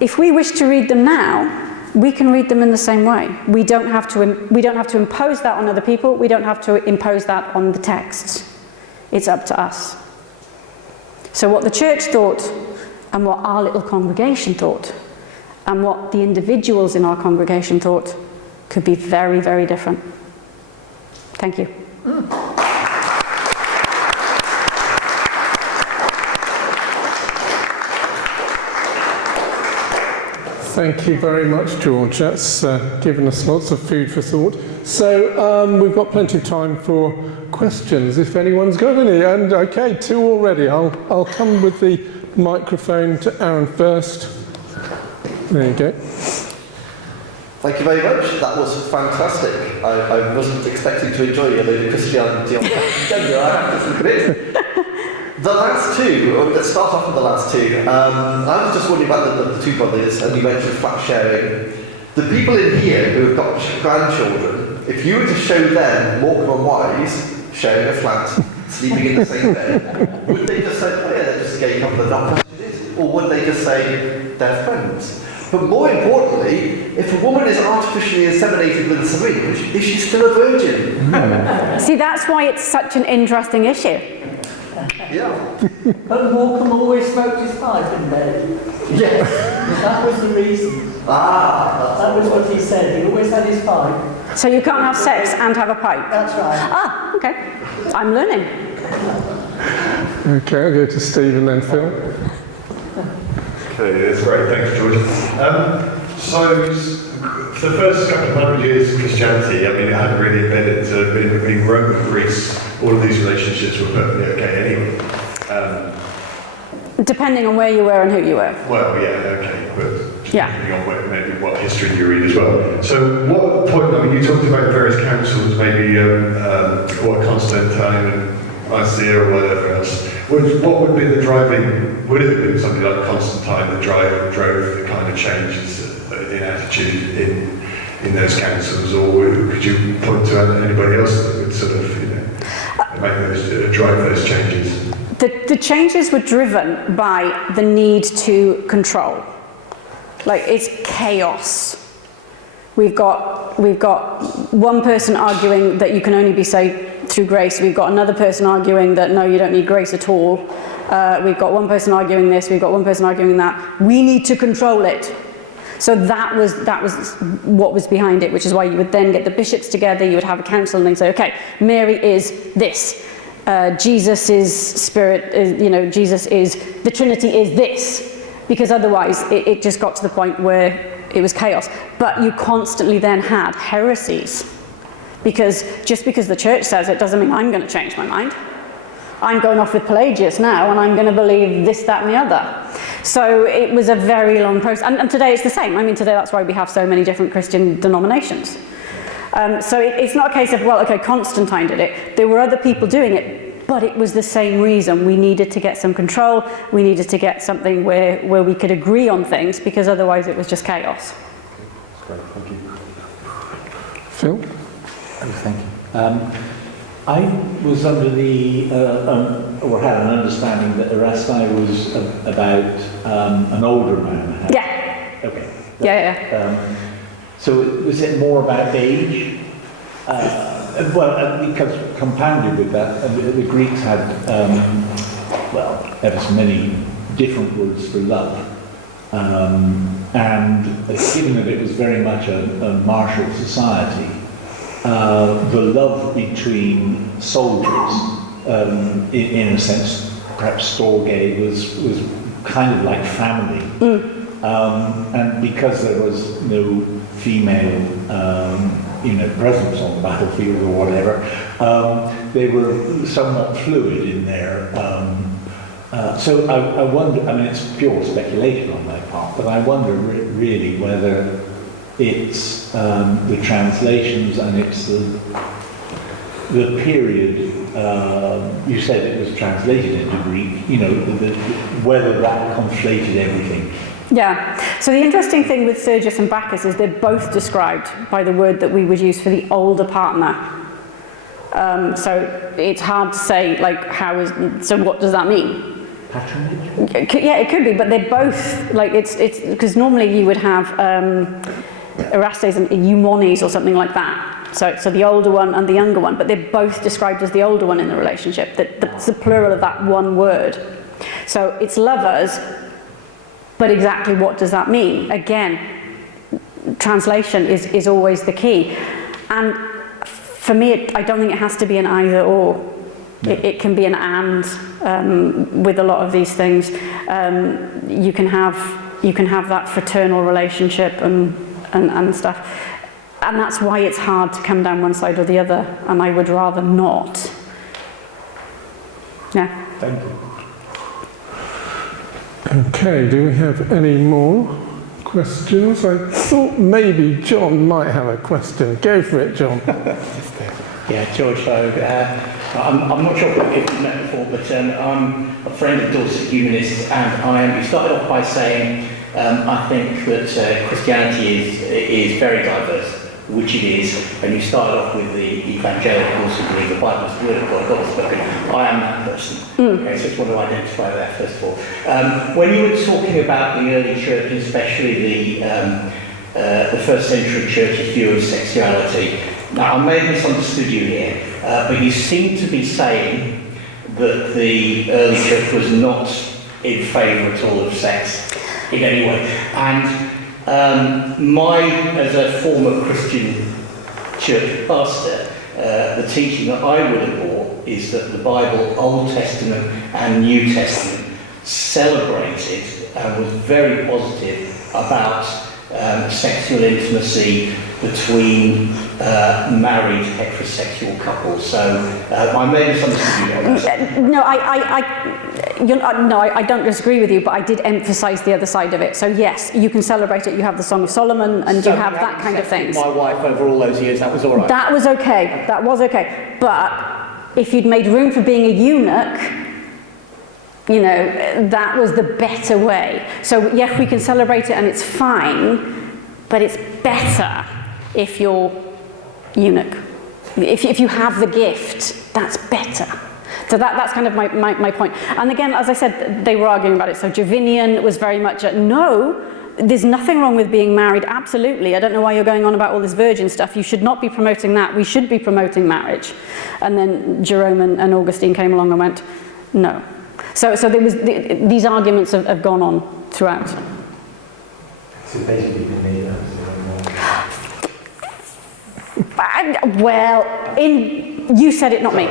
if we wish to read them now, we can read them in the same way. We don't have to impose that on other people. We don't have to impose that on the texts. It's up to us. So what the church thought, and what our little congregation thought, and what the individuals in our congregation thought could be very, very different. Thank you. Thank you very much, George. That's given us lots of food for thought. So we've got plenty of time for questions, if anyone's got any. And okay, 2 already. I'll come with the microphone to Aaron first. There you go. Thank you very much. That was fantastic. I wasn't expecting to enjoy a load of Christianity on gender. I have to admit. The last two, let's start off with the last two. I was just wondering about the two brothers, and you mentioned flat sharing. The people in here who have got grandchildren, if you were to show them Morecambe and Wise sharing a flat, sleeping in the same bed, would they just say, oh yeah, they're just a gay couple, they're not prejudices? Or would they just say they're friends? But more importantly, if a woman is artificially inseminated with a syringe, is she still a virgin? See, that's why it's such an interesting issue. Yeah. But Morecambe always smoked his pipe in bed. Yes. That was the reason. That was what he said. He always had his pipe. So you can't have sex and have a pipe? That's right. Ah, okay. I'm learning. Okay, I'll go to Steve and then Phil. Okay, that's great. Thanks, George. So, for the first couple of 100 years of Christianity, I mean, it hadn't really embedded in Rome and Greece. All of these relationships were perfectly okay anyway. Depending on where you were and who you were. Well, yeah, okay, but depending on maybe what history you read as well. So, what point? I mean, you talked about various councils, maybe Constantine and Nicaea or whatever else. What would be the driving? Would it have been something like Constantine that drove the kind of changes in attitude in those councils, or could you point to anybody else that would sort of drive those changes? The changes were driven by the need to control. Like, it's chaos. We've got one person arguing that you can only be saved through grace. We've got another person arguing that no, you don't need grace at all. We've got one person arguing this. We've got one person arguing that. We need to control it. So that was what was behind it, which is why you would then get the bishops together. You would have a council, and they'd say, okay, Mary is this. Jesus is spirit. Jesus is the Trinity is this. Because otherwise, it just got to the point where it was chaos. But you constantly then had heresies. Because just because the church says it doesn't mean I'm going to change my mind. I'm going off with Pelagius now, and I'm going to believe this, that, and the other. So it was a very long process. And today it's the same. I mean, today that's why we have so many different Christian denominations. So it's not a case of, well, okay, Constantine did it. There were other people doing it, but it was the same reason. We needed to get some control. We needed to get something where we could agree on things, because otherwise it was just chaos. That's great, thank you. Phil? Thank you. I was under or had an understanding that erastai was about an older man. Yeah. Okay. Yeah. So was it more about age? Because compounded with that, the Greeks had well, ever so many different words for love. And given that it was very much a martial society, the love between soldiers, in a sense, perhaps Storge was kind of like family. And because there was no female presence on the battlefield or whatever, they were somewhat fluid in there. So I wonder, I mean, it's pure speculation on my part, but I wonder really whether it's the translations and it's the period, you said it was translated into Greek, whether that conflated everything. Yeah, so the interesting thing with Sergius and Bacchus is they're both described by the word that we would use for the older partner. So it's hard to say, like, so what does that mean? Patronage? Yeah, it could be, but they're both, like, it's because normally you would have erastais and eumones or something like that. So the older one and the younger one, but they're both described as the older one in the relationship. That's the plural of that one word. So it's lovers, but exactly what does that mean? Again, translation is always the key. And for me, I don't think it has to be an either or. It can be an and with a lot of these things. You can have that fraternal relationship and stuff. And that's why it's hard to come down one side or the other, and I would rather not. Yeah. Thank you. Okay, do we have any more questions? I thought maybe John might have a question. Go for it, John. Yeah, George Hogue. I'm not sure if you've met before, but I'm a friend of Dorset Humanists, and you started off by saying I think that Christianity is very diverse, which it is, and you started off with the evangelicals who believe the Bible is the word of God, God spoken. I am that person. Okay, so I just want to identify that first of all. When you were talking about the early church, especially the first century church's view of sexuality, now I may have misunderstood you here, but you seem to be saying that the early church was not in favour at all of sex in any way. And as a former Christian church pastor, the teaching that I would have brought is that the Bible, Old Testament and New Testament, celebrated and was very positive about sexual intimacy between married heterosexual couples. So I may have misunderstood you. No, I don't disagree with you, but I did emphasise the other side of it. So yes, you can celebrate it. You have the Song of Solomon, and you have that kind of things. My wife over all those years, that was all right. That was okay. That was okay. But if you'd made room for being a eunuch, that was the better way. So yes, we can celebrate it, and it's fine, but it's better if you're eunuch. If you have the gift, that's better. So that's kind of my point. And again, as I said, they were arguing about it. So Jovinian was very much no, there's nothing wrong with being married, absolutely. I don't know why you're going on about all this virgin stuff. You should not be promoting that. We should be promoting marriage. And then Jerome and Augustine came along and went, no. So there was these arguments have gone on throughout. So basically, well, you said it, not me.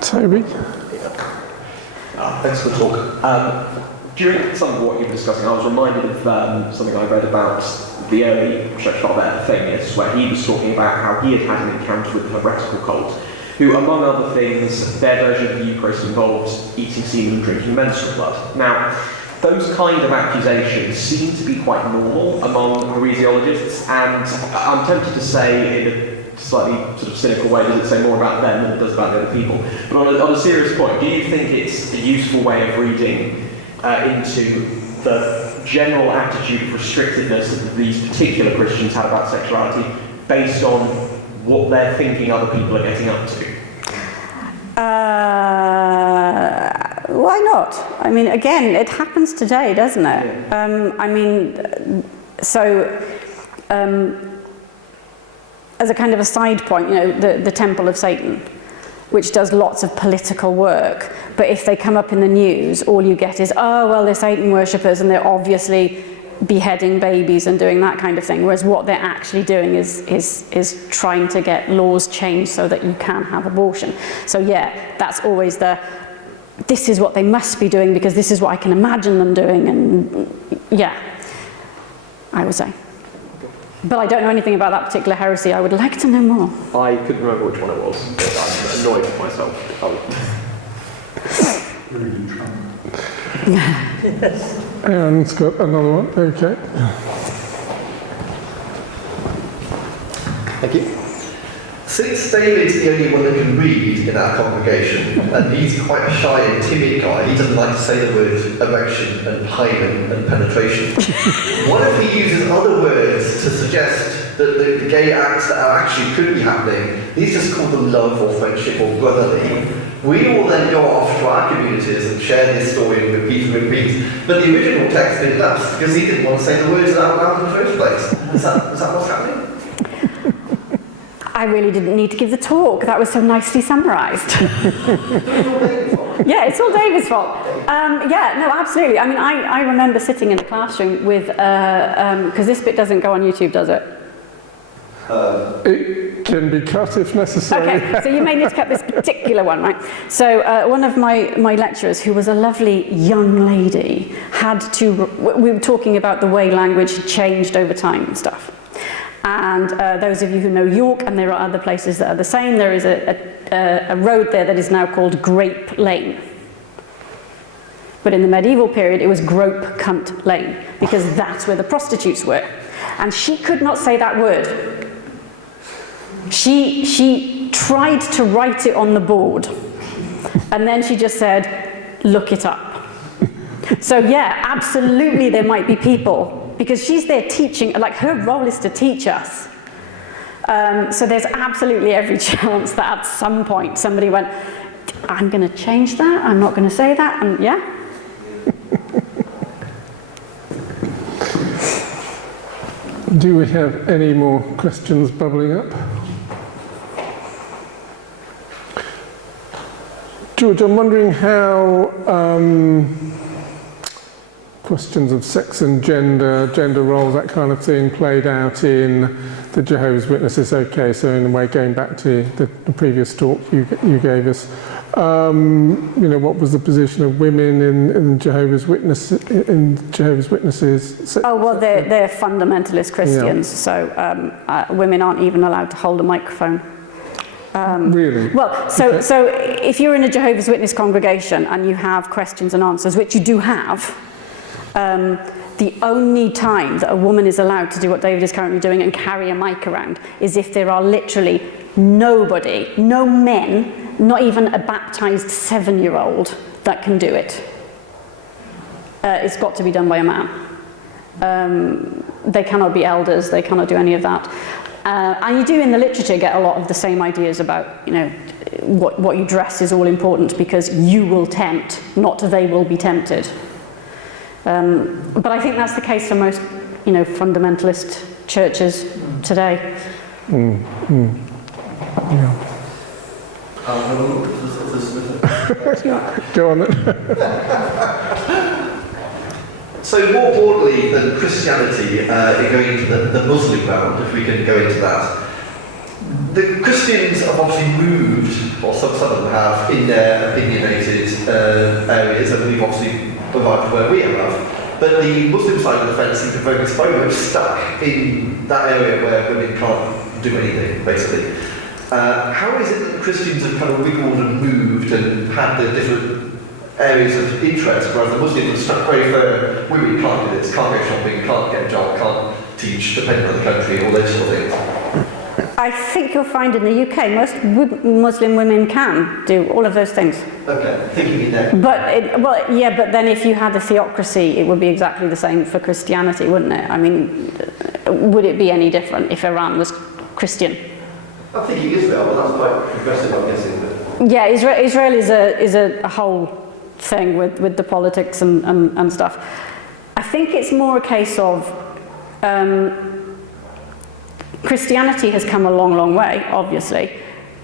Toby? Thanks for the talk. During some of what you were discussing, I was reminded of something I read about the early Church Father Faithless, where he was talking about how he had an encounter with the heretical cult, who, among other things, their version of the Eucharist involved eating semen and drinking menstrual blood. Now, those kind of accusations seem to be quite normal among heresiologists, and I'm tempted to say, in a slightly sort of cynical way, does it say more about them than it does about the other people? But on a serious point, do you think it's a useful way of reading into the general attitude of restrictiveness that these particular Christians had about sexuality, based on what they're thinking other people are getting up to? Why not? I mean, again, it happens today, doesn't it? Yeah. As a kind of a side point, the Temple of Satan. which does lots of political work, but if they come up in the news, all you get is, oh, well, they're Satan worshippers and they're obviously beheading babies and doing that kind of thing, whereas what they're actually doing is trying to get laws changed so that you can have abortion. So yeah, that's always this is what they must be doing because this is what I can imagine them doing, and yeah, I would say. But I don't know anything about that particular heresy. I would like to know more. I couldn't remember which one it was, but I'm annoyed with myself. Aaron's got another one. Okay. Thank you. Since David's the only one that can read in our congregation, and he's quite a shy and timid guy, he doesn't like to say the words erection and hymen and penetration. What if he uses other words to suggest that the gay acts that are actually could be happening, he's just called them love or friendship or brotherly? We will then go off to our communities and share this story and repeat. But the original text didn't last because he didn't want to say the words out loud in the first place. Is that what's happening? I really didn't need to give the talk. That was so nicely summarised. Yeah, it's all David's fault. Yeah, no, absolutely. I mean, I remember sitting in the classroom with, because this bit doesn't go on YouTube, does it? It can be cut if necessary. Okay, so you may need to cut this particular one, right? So one of my lecturers, who was a lovely young lady, had to, we were talking about the way language had changed over time and stuff. And those of you who know York, and there are other places that are the same, there is a road there that is now called Grape Lane. But in the medieval period, it was Grope Cunt Lane, because that's where the prostitutes were. And she could not say that word. She tried to write it on the board, and then she just said, look it up. So yeah, absolutely there might be people, because she's there teaching, like her role is to teach us. So there's absolutely every chance that at some point somebody went, I'm going to change that, I'm not going to say that, and yeah. Do we have any more questions bubbling up? George, I'm wondering how questions of sex and gender roles, that kind of thing, played out in the Jehovah's Witnesses. Okay, so in a way, going back to the previous talk you gave us, you know, what was the position of women in Jehovah's Witnesses? Oh well, they're fundamentalist Christians, yeah. So women aren't even allowed to hold a microphone. Really? Well, so if you're in a Jehovah's Witness congregation and you have questions and answers, which you do have, the only time that a woman is allowed to do what David is currently doing and carry a mic around is if there are literally nobody, no men, not even a baptized 7-year-old that can do it. It's got to be done by a man. They cannot be elders, they cannot do any of that. And you do in the literature get a lot of the same ideas about, you know, what you dress is all important because you will tempt, not they will be tempted. But I think that's the case for most, you know, fundamentalist churches today. Yeah. Go on then. So more broadly than Christianity, going into the Muslim realm, if we can go into that, the Christians have obviously moved, or some of them have, in their opinionated areas, and we've obviously arrived where we have. But the Muslim side of the fence seems to be very much stuck in that area where women can't do anything, basically. How is it that the Christians have kind of wiggled and moved and had the different areas of interest, whereas the Muslims are stuck very firm, women can't do this, can't go shopping, can't get a job, can't teach, depending on the country, all those sort of things? I think you'll find in the UK most Muslim women can do all of those things. Okay, thinking in there. But but then if you had a theocracy, it would be exactly the same for Christianity, wouldn't it? I mean, would it be any different if Iran was Christian? I'm thinking Israel, but that's quite progressive, I'm guessing. But... Yeah, Israel is a whole thing with the politics and stuff. I think it's more a case of Christianity has come a long way, obviously,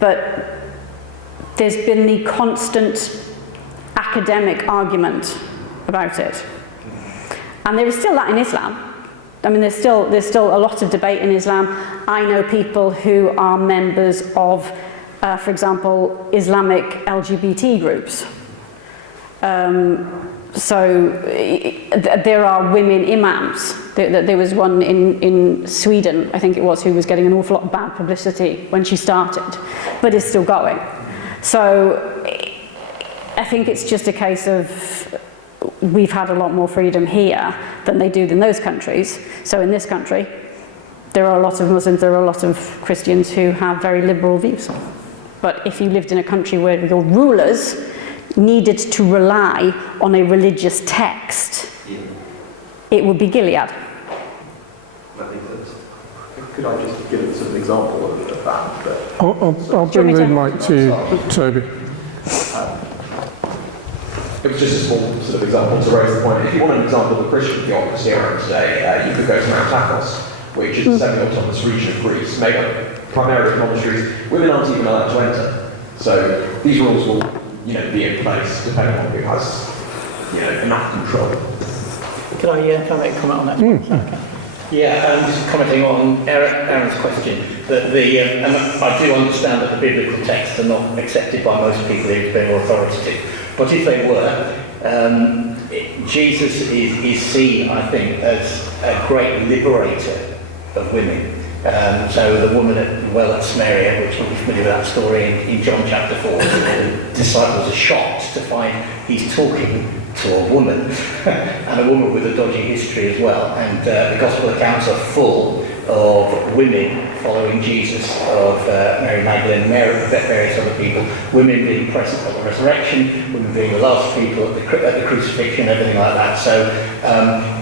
but there's been the constant academic argument about it. And there is still that in Islam. I mean, there's still a lot of debate in Islam. I know people who are members of, for example, Islamic LGBT groups. So there are women imams. There was one in Sweden, I think it was, who was getting an awful lot of bad publicity when she started, but is still going. So I think it's just a case of we've had a lot more freedom here than they do in those countries. So in this country, there are a lot of Muslims, there are a lot of Christians who have very liberal views. But if you lived in a country where your rulers needed to rely on a religious text, it would be Gilead. Could I just give us an example of that? I'll bring the mic to Toby. It was just a small sort of example to raise the point. If you want an example of Christian theocracy around today, you could go to Mount Athos, which is a semi-autonomous region of Greece, made up primarily of monasteries. Women aren't even allowed to enter. So these rules will, be in place depending on who has, enough control. Can I make a comment on that? Okay. Yeah, just commenting on Aaron's question, that and I do understand that the biblical texts are not accepted by most people who are authoritative. But if they were, Jesus is seen, I think, as a great liberator of women. So the woman at the well at Samaria, which will be familiar with that story in John chapter 4, the disciples are shocked to find he's talking to a woman, and a woman with a dodgy history as well. And the gospel accounts are full of women following Jesus, of Mary Magdalene, various other people, women being present at the resurrection, women being the last people at the crucifixion, everything like that. So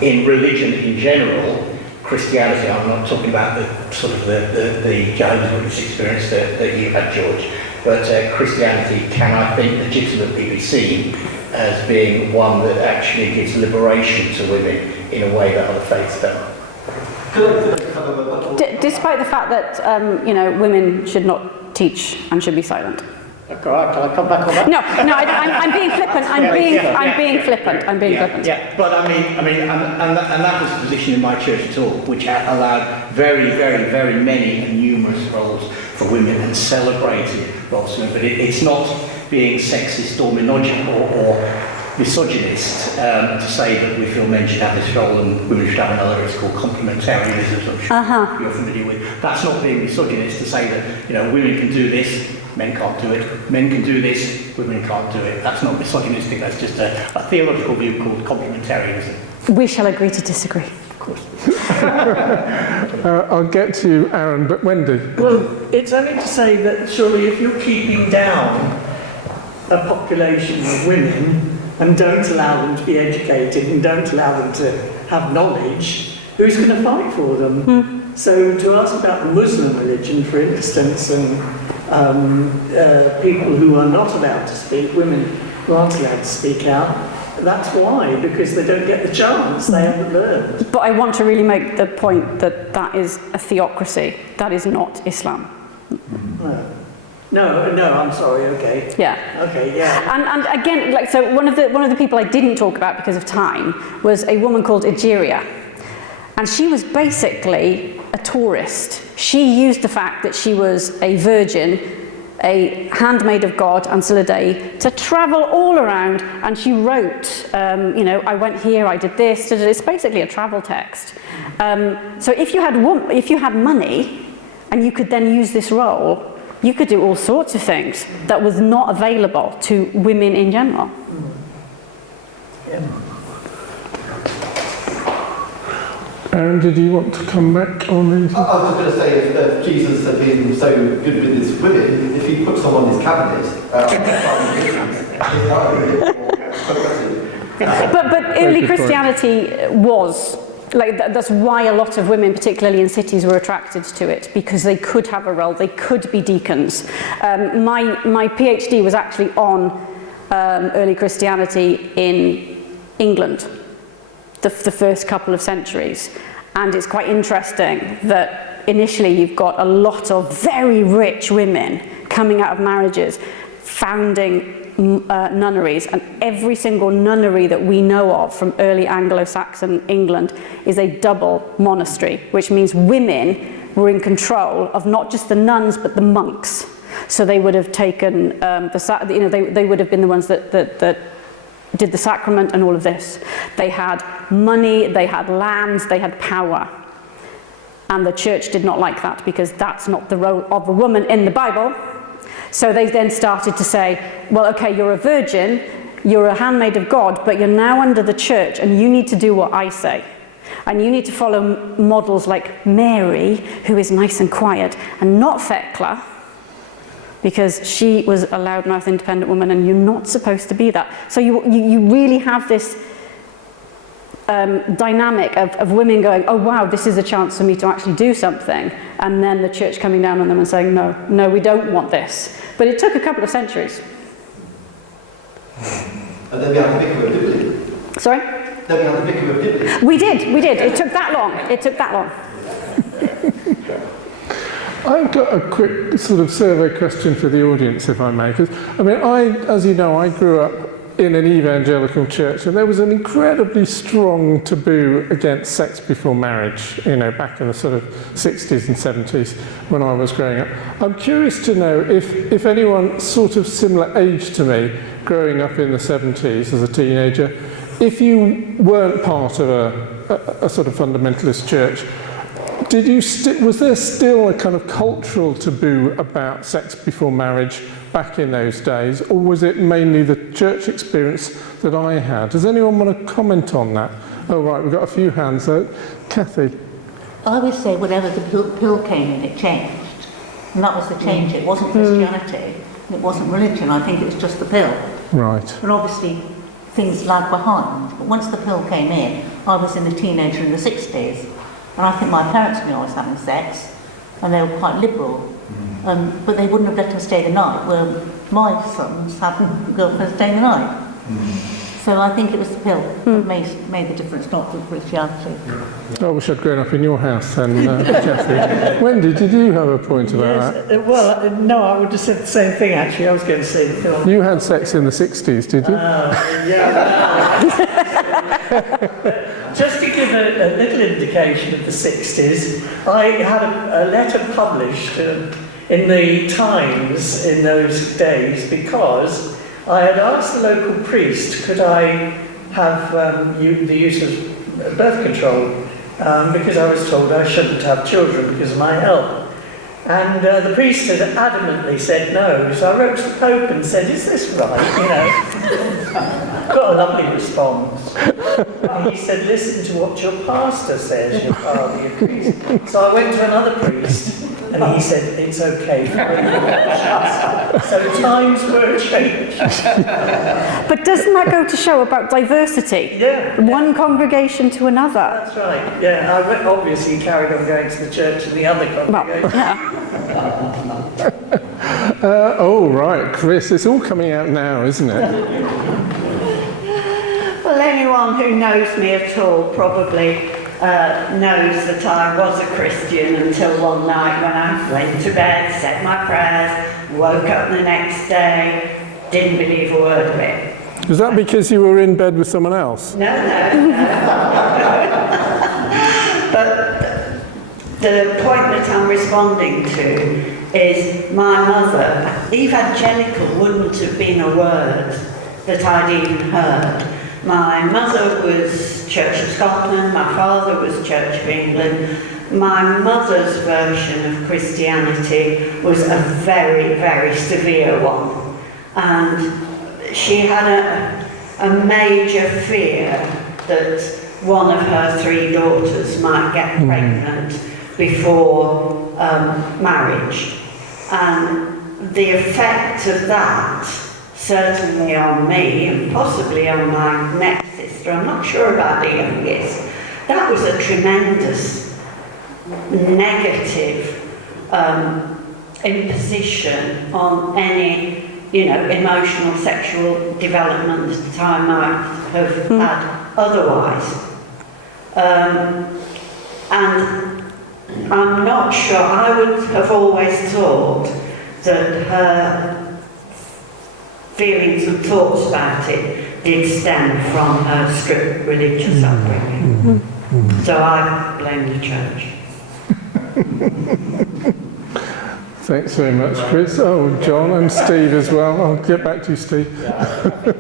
in religion in general, Christianity, I'm not talking about the sort of the Jehovah's Witness experience that you had, George, but Christianity can, I think, legitimately be seen as being one that actually gives liberation to women in a way that other faiths don't. Despite the fact that women should not teach and should be silent. Can I come back on that? No, I'm being flippant. I'm being flippant. Yeah, but I mean, and that was the position in my church at all, which allowed very, very, very many and numerous roles for women and celebrated roles for women. But it's not being sexist or misogynic or misogynist to say that we feel men should have this role and women should have another. It's called complementarianism, I'm sure you're familiar with. That's not being misogynist to say that women can do this, men can't do it. Men can do this, women can't do it. That's not misogynistic. That's just a theological view called complementarianism. We shall agree to disagree. Of course. I'll get to you, Aaron, but Wendy. Well, it's only to say that surely if you're keeping down a population of women and don't allow them to be educated and don't allow them to have knowledge, who's going to fight for them? So to ask about the Muslim religion, for instance, and people who are not allowed to speak, women who aren't allowed to speak out, that's why, because they don't get the chance, they haven't learned. But I want to really make the point that that is a theocracy. That is not Islam. No, I'm sorry, okay. Yeah. Okay, yeah. And again, so one of the people I didn't talk about because of time was a woman called Egeria. And she was basically a tourist. She used the fact that she was a virgin, a handmaid of God until a day, to travel all around, and she wrote, I went here, I did this. It's basically a travel text. So if you had money, and you could then use this role, you could do all sorts of things that was not available to women in general. Aaron, did you want to come back on anything? I was just going to say, if Jesus had been so good with his women, if he put someone in his cabinet, but early Christianity was, that's why a lot of women, particularly in cities, were attracted to it, because they could have a role, they could be deacons. My PhD was actually on early Christianity in England, the first couple of centuries. And it's quite interesting that initially you've got a lot of very rich women coming out of marriages, founding nunneries, and every single nunnery that we know of from early Anglo-Saxon England is a double monastery, which means women were in control of not just the nuns but the monks. So they would have taken they would have been the ones that did the sacrament and all of this. They had money, they had lands, they had power. And the church did not like that, because that's not the role of a woman in the Bible. So they then started to say, well, okay, you're a virgin, you're a handmaid of God, but you're now under the church and you need to do what I say. And you need to follow models like Mary, who is nice and quiet, and not Thecla, because she was a loudmouth independent woman, and you're not supposed to be that. So you really have this dynamic of women going, oh wow, this is a chance for me to actually do something, and then the church coming down on them and saying, no, we don't want this. But it took a couple of centuries. And then we had the Vicar of Dibley. Sorry? Then we had the Vicar of Dibley. We did. It took that long. I've got a quick sort of survey question for the audience, if I may. Because, I mean, as you know, I grew up in an evangelical church, and there was an incredibly strong taboo against sex before marriage, back in the sort of 60s and 70s when I was growing up. I'm curious to know if anyone sort of similar age to me, growing up in the 70s as a teenager, if you weren't part of a sort of fundamentalist church, was there still a kind of cultural taboo about sex before marriage back in those days, or was it mainly the church experience that I had? Does anyone want to comment on that? Oh right, we've got a few hands though. Kathy? I would say whenever the pill came in, it changed. And that was the change. It wasn't Christianity, it wasn't religion, I think it was just the pill. Right. And obviously things lagged behind. But once the pill came in, I was in the teenager in the 60s, and I think my parents knew I was having sex, and they were quite liberal. But they wouldn't have let them stay the night, where my sons had girlfriends staying the night. So I think it was the pill that made the difference, not the Christianity. I wish I'd grown up in your house then, Kathy. Wendy, did you have a point about that? Well, no, I would have said the same thing, actually. I was going to say the pill. You had sex in the 60s, did you? Yeah. Just to give a little indication of the 60s, I had a letter published in the Times in those days, because I had asked the local priest, could I have the use of birth control, because I was told I shouldn't have children because of my health. And the priest had adamantly said no, so I wrote to the Pope and said, is this right, Got a lovely response. And he said, listen to what your pastor says, your father, your priest. So I went to another priest, and he said, it's okay for abortions. So times were changed. But doesn't that go to show about diversity? Yeah. One congregation to another. That's right, yeah. I obviously carried on going to the church in the other congregation. Well, yeah. Oh, right, Chris, it's all coming out now, isn't it? Well, anyone who knows me at all probably knows that I was a Christian until one night when I went to bed, said my prayers, woke up the next day, didn't believe a word of it. Was that because you were in bed with someone else? No. But the point that I'm responding to is my mother, evangelical wouldn't have been a word that I'd even heard. My mother was Church of Scotland, my father was Church of England. My mother's version of Christianity was a very, very severe one. And she had a major fear that one of her 3 daughters might get pregnant before marriage. And the effect of that, certainly on me and possibly on my next sister, I'm not sure about the youngest, that was a tremendous negative imposition on any, emotional, sexual development that I might have had otherwise. And I'm not sure, I would have always thought that her feelings and thoughts about it did stem from a strict religious upbringing. So I blame the church. Thanks very much, Chris. Oh, John and Steve as well. I'll get back to you, Steve. I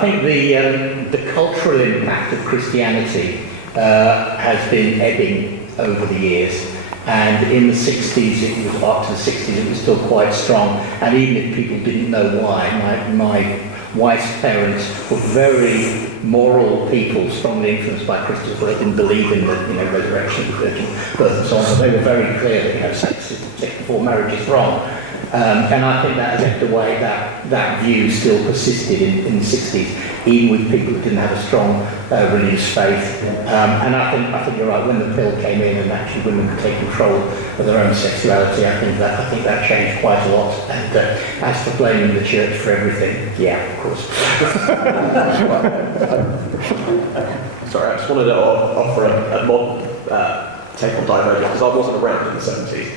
think the cultural impact of Christianity has been ebbing over the years. And in the 60s, it was after the 60s, it was still quite strong. And even if people didn't know why, my wife's parents were very moral people, strongly influenced by Christians, but they didn't believe in the resurrection, virgin birth, and so on. So they were very clear that sex before marriage is wrong. And I think that has ebbed away. That view still persisted in the 60s, even with people who didn't have a strong religious faith. And I think you're right. When the pill came in and actually women could take control of their own sexuality, I think that changed quite a lot. And as for blaming the church for everything, yeah, of course. Sorry, I just wanted to offer a modern take on divergence, because I wasn't around in the 70s.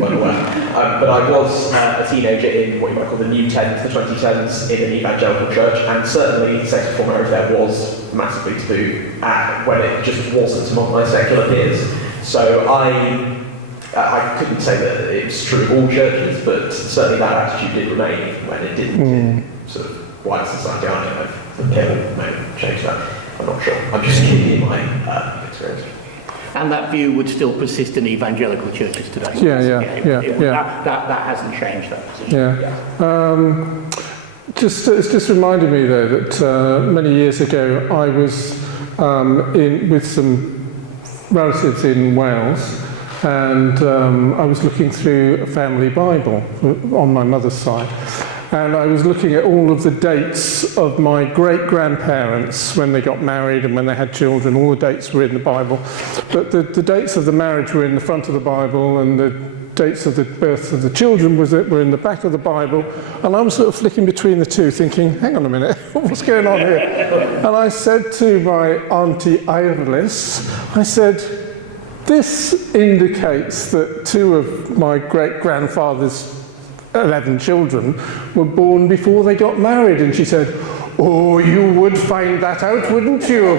But I was a teenager in what you might call the new 10s, the 2010s, in an evangelical church, and certainly sex before marriage there was massively taboo when it just wasn't among my secular peers. So I couldn't say that it was true of all churches, but certainly that attitude did remain when it didn't in sort of wider society. I don't know if the pill may change that. I'm not sure. I'm just giving you my experience. And that view would still persist in evangelical churches today. Yeah. That hasn't changed, that position. It's just reminded me, though, that many years ago I was with some relatives in Wales, and I was looking through a family Bible on my mother's side. And I was looking at all of the dates of my great-grandparents when they got married and when they had children. All the dates were in the Bible. But the dates of the marriage were in the front of the Bible, and the dates of the birth of the children were in the back of the Bible. And I was sort of flicking between the two, thinking, hang on a minute, what's going on here? And I said to my auntie Irelis, I said, this indicates that two of my great-grandfather's 11 children were born before they got married. And she said, oh, you would find that out, wouldn't you?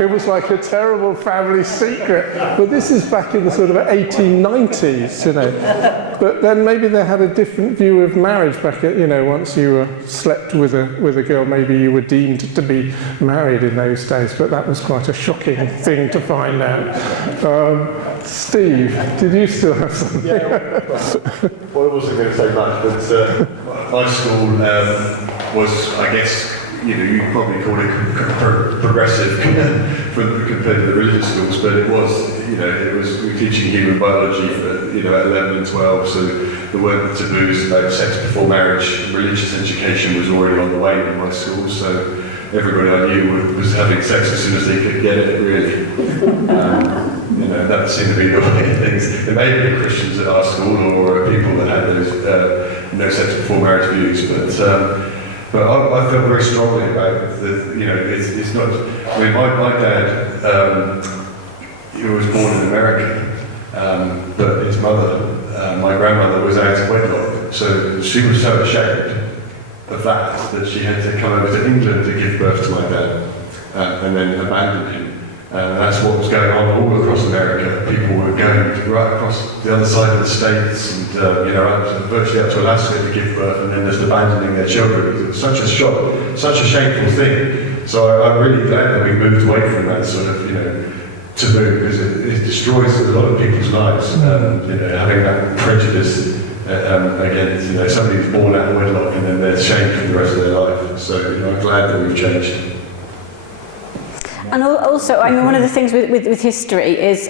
It was like a terrible family secret. But this is back in the sort of 1890s, But then maybe they had a different view of marriage back at, once you slept with a girl, maybe you were deemed to be married in those days. But that was quite a shocking thing to find out. Steve, did you still have something? Well, I wasn't going to say much, but my school was, I guess, you'd probably call it progressive compared to the religious schools, but it was, we were teaching human biology for, at 11 and 12, so there weren't the taboos about sex before marriage. Religious education was already on the way in my school, so everybody I knew was having sex as soon as they could get it, really. That seemed to be the way of things. There may have been Christians at our school or people that had those no sex before marriage views, but I felt very strongly about it's not. I mean, my dad, he was born in America, but his mother, my grandmother, was out of wedlock, so she was so ashamed of that she had to come over to England to give birth to my dad, and then abandon him. And that's what was going on all across America. People were going right across the other side of the states, and virtually up to Alaska to give birth, and then just abandoning their children. It was such a shock, such a shameful thing. So I'm really glad that we moved away from that sort of, taboo, because it destroys a lot of people's lives. Having that prejudice against, somebody who's born out of wedlock and then they're shamed for the rest of their life. So I'm glad that we've changed. And also, I mean, one of the things with history is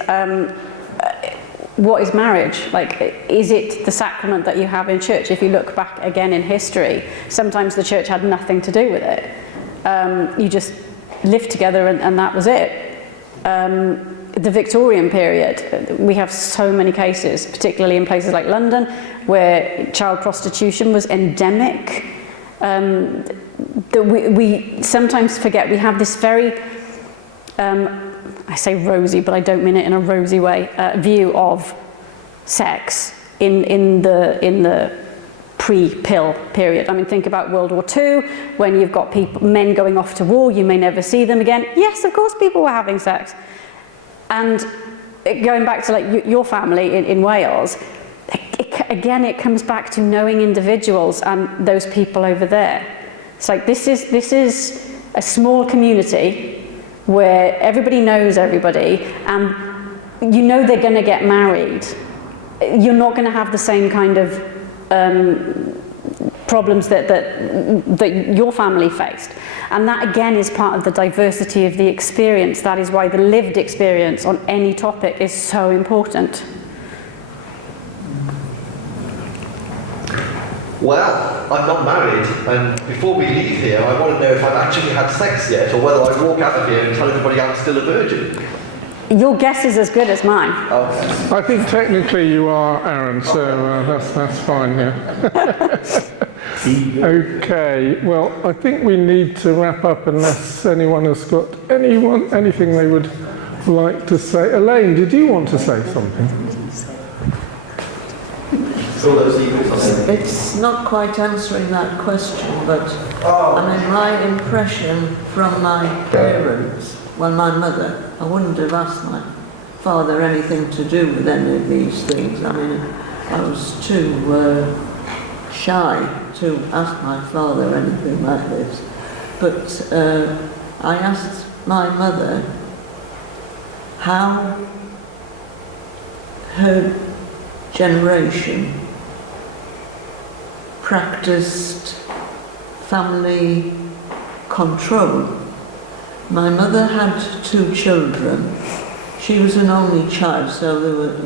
what is marriage? Like, is it the sacrament that you have in church? If you look back again in history, sometimes the church had nothing to do with it. You just lived together and that was it. The Victorian period, we have so many cases, particularly in places like London, where child prostitution was endemic. That we sometimes forget we have this very I say rosy, but I don't mean it in a rosy way, view of sex in the pre-pill period. I mean, think about World War II, when you've got men going off to war, you may never see them again. Yes, of course people were having sex. And going back to like your family in Wales, again, it comes back to knowing individuals and those people over there. It's like this is a small community where everybody knows everybody, and you know they're going to get married. You're not going to have the same kind of problems that your family faced. And that again is part of the diversity of the experience. That is why the lived experience on any topic is so important. Well, I'm not married, and before we leave here, I want to know if I've actually had sex yet, or whether I walk out of here and tell everybody I'm still a virgin. Your guess is as good as mine. Okay. I think technically you are, Aaron, so that's fine, yeah. Okay, well, I think we need to wrap up unless anyone has got anything they would like to say. Elaine, did you want to say something? It's not quite answering that question, but I mean, my impression from my parents, well, my mother, I wouldn't have asked my father anything to do with any of these things. I mean, I was too shy to ask my father anything like this. But I asked my mother how her generation practiced family control. My mother had 2 children. She was an only child, so there were,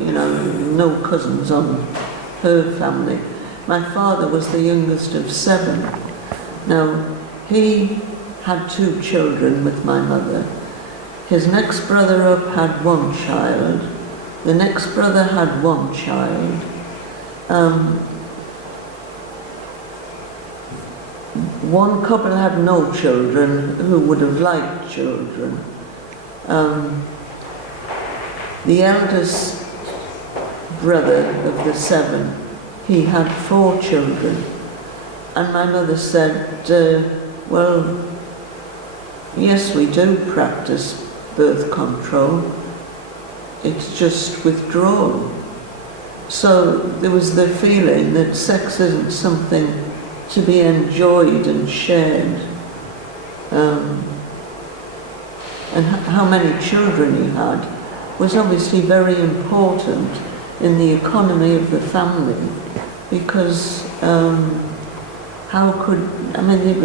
no cousins on her family. My father was the youngest of 7. Now, he had 2 children with my mother. His next brother up had 1 child. The next brother had 1 child. One couple had no children who would have liked children. The eldest brother of the 7, he had 4 children. And my mother said, well, yes, we do practice birth control. It's just withdrawal. So there was the feeling that sex isn't something to be enjoyed and shared. And how many children he had was obviously very important in the economy of the family, because they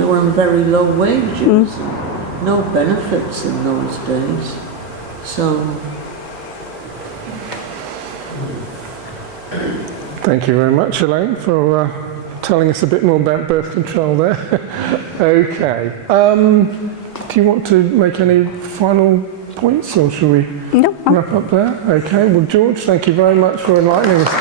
were on very low wages, no benefits in those days. So thank you very much, Elaine, for telling us a bit more about birth control there. Okay. Do you want to make any final points, or should we wrap up there? Okay. Well, George, thank you very much for enlightening us.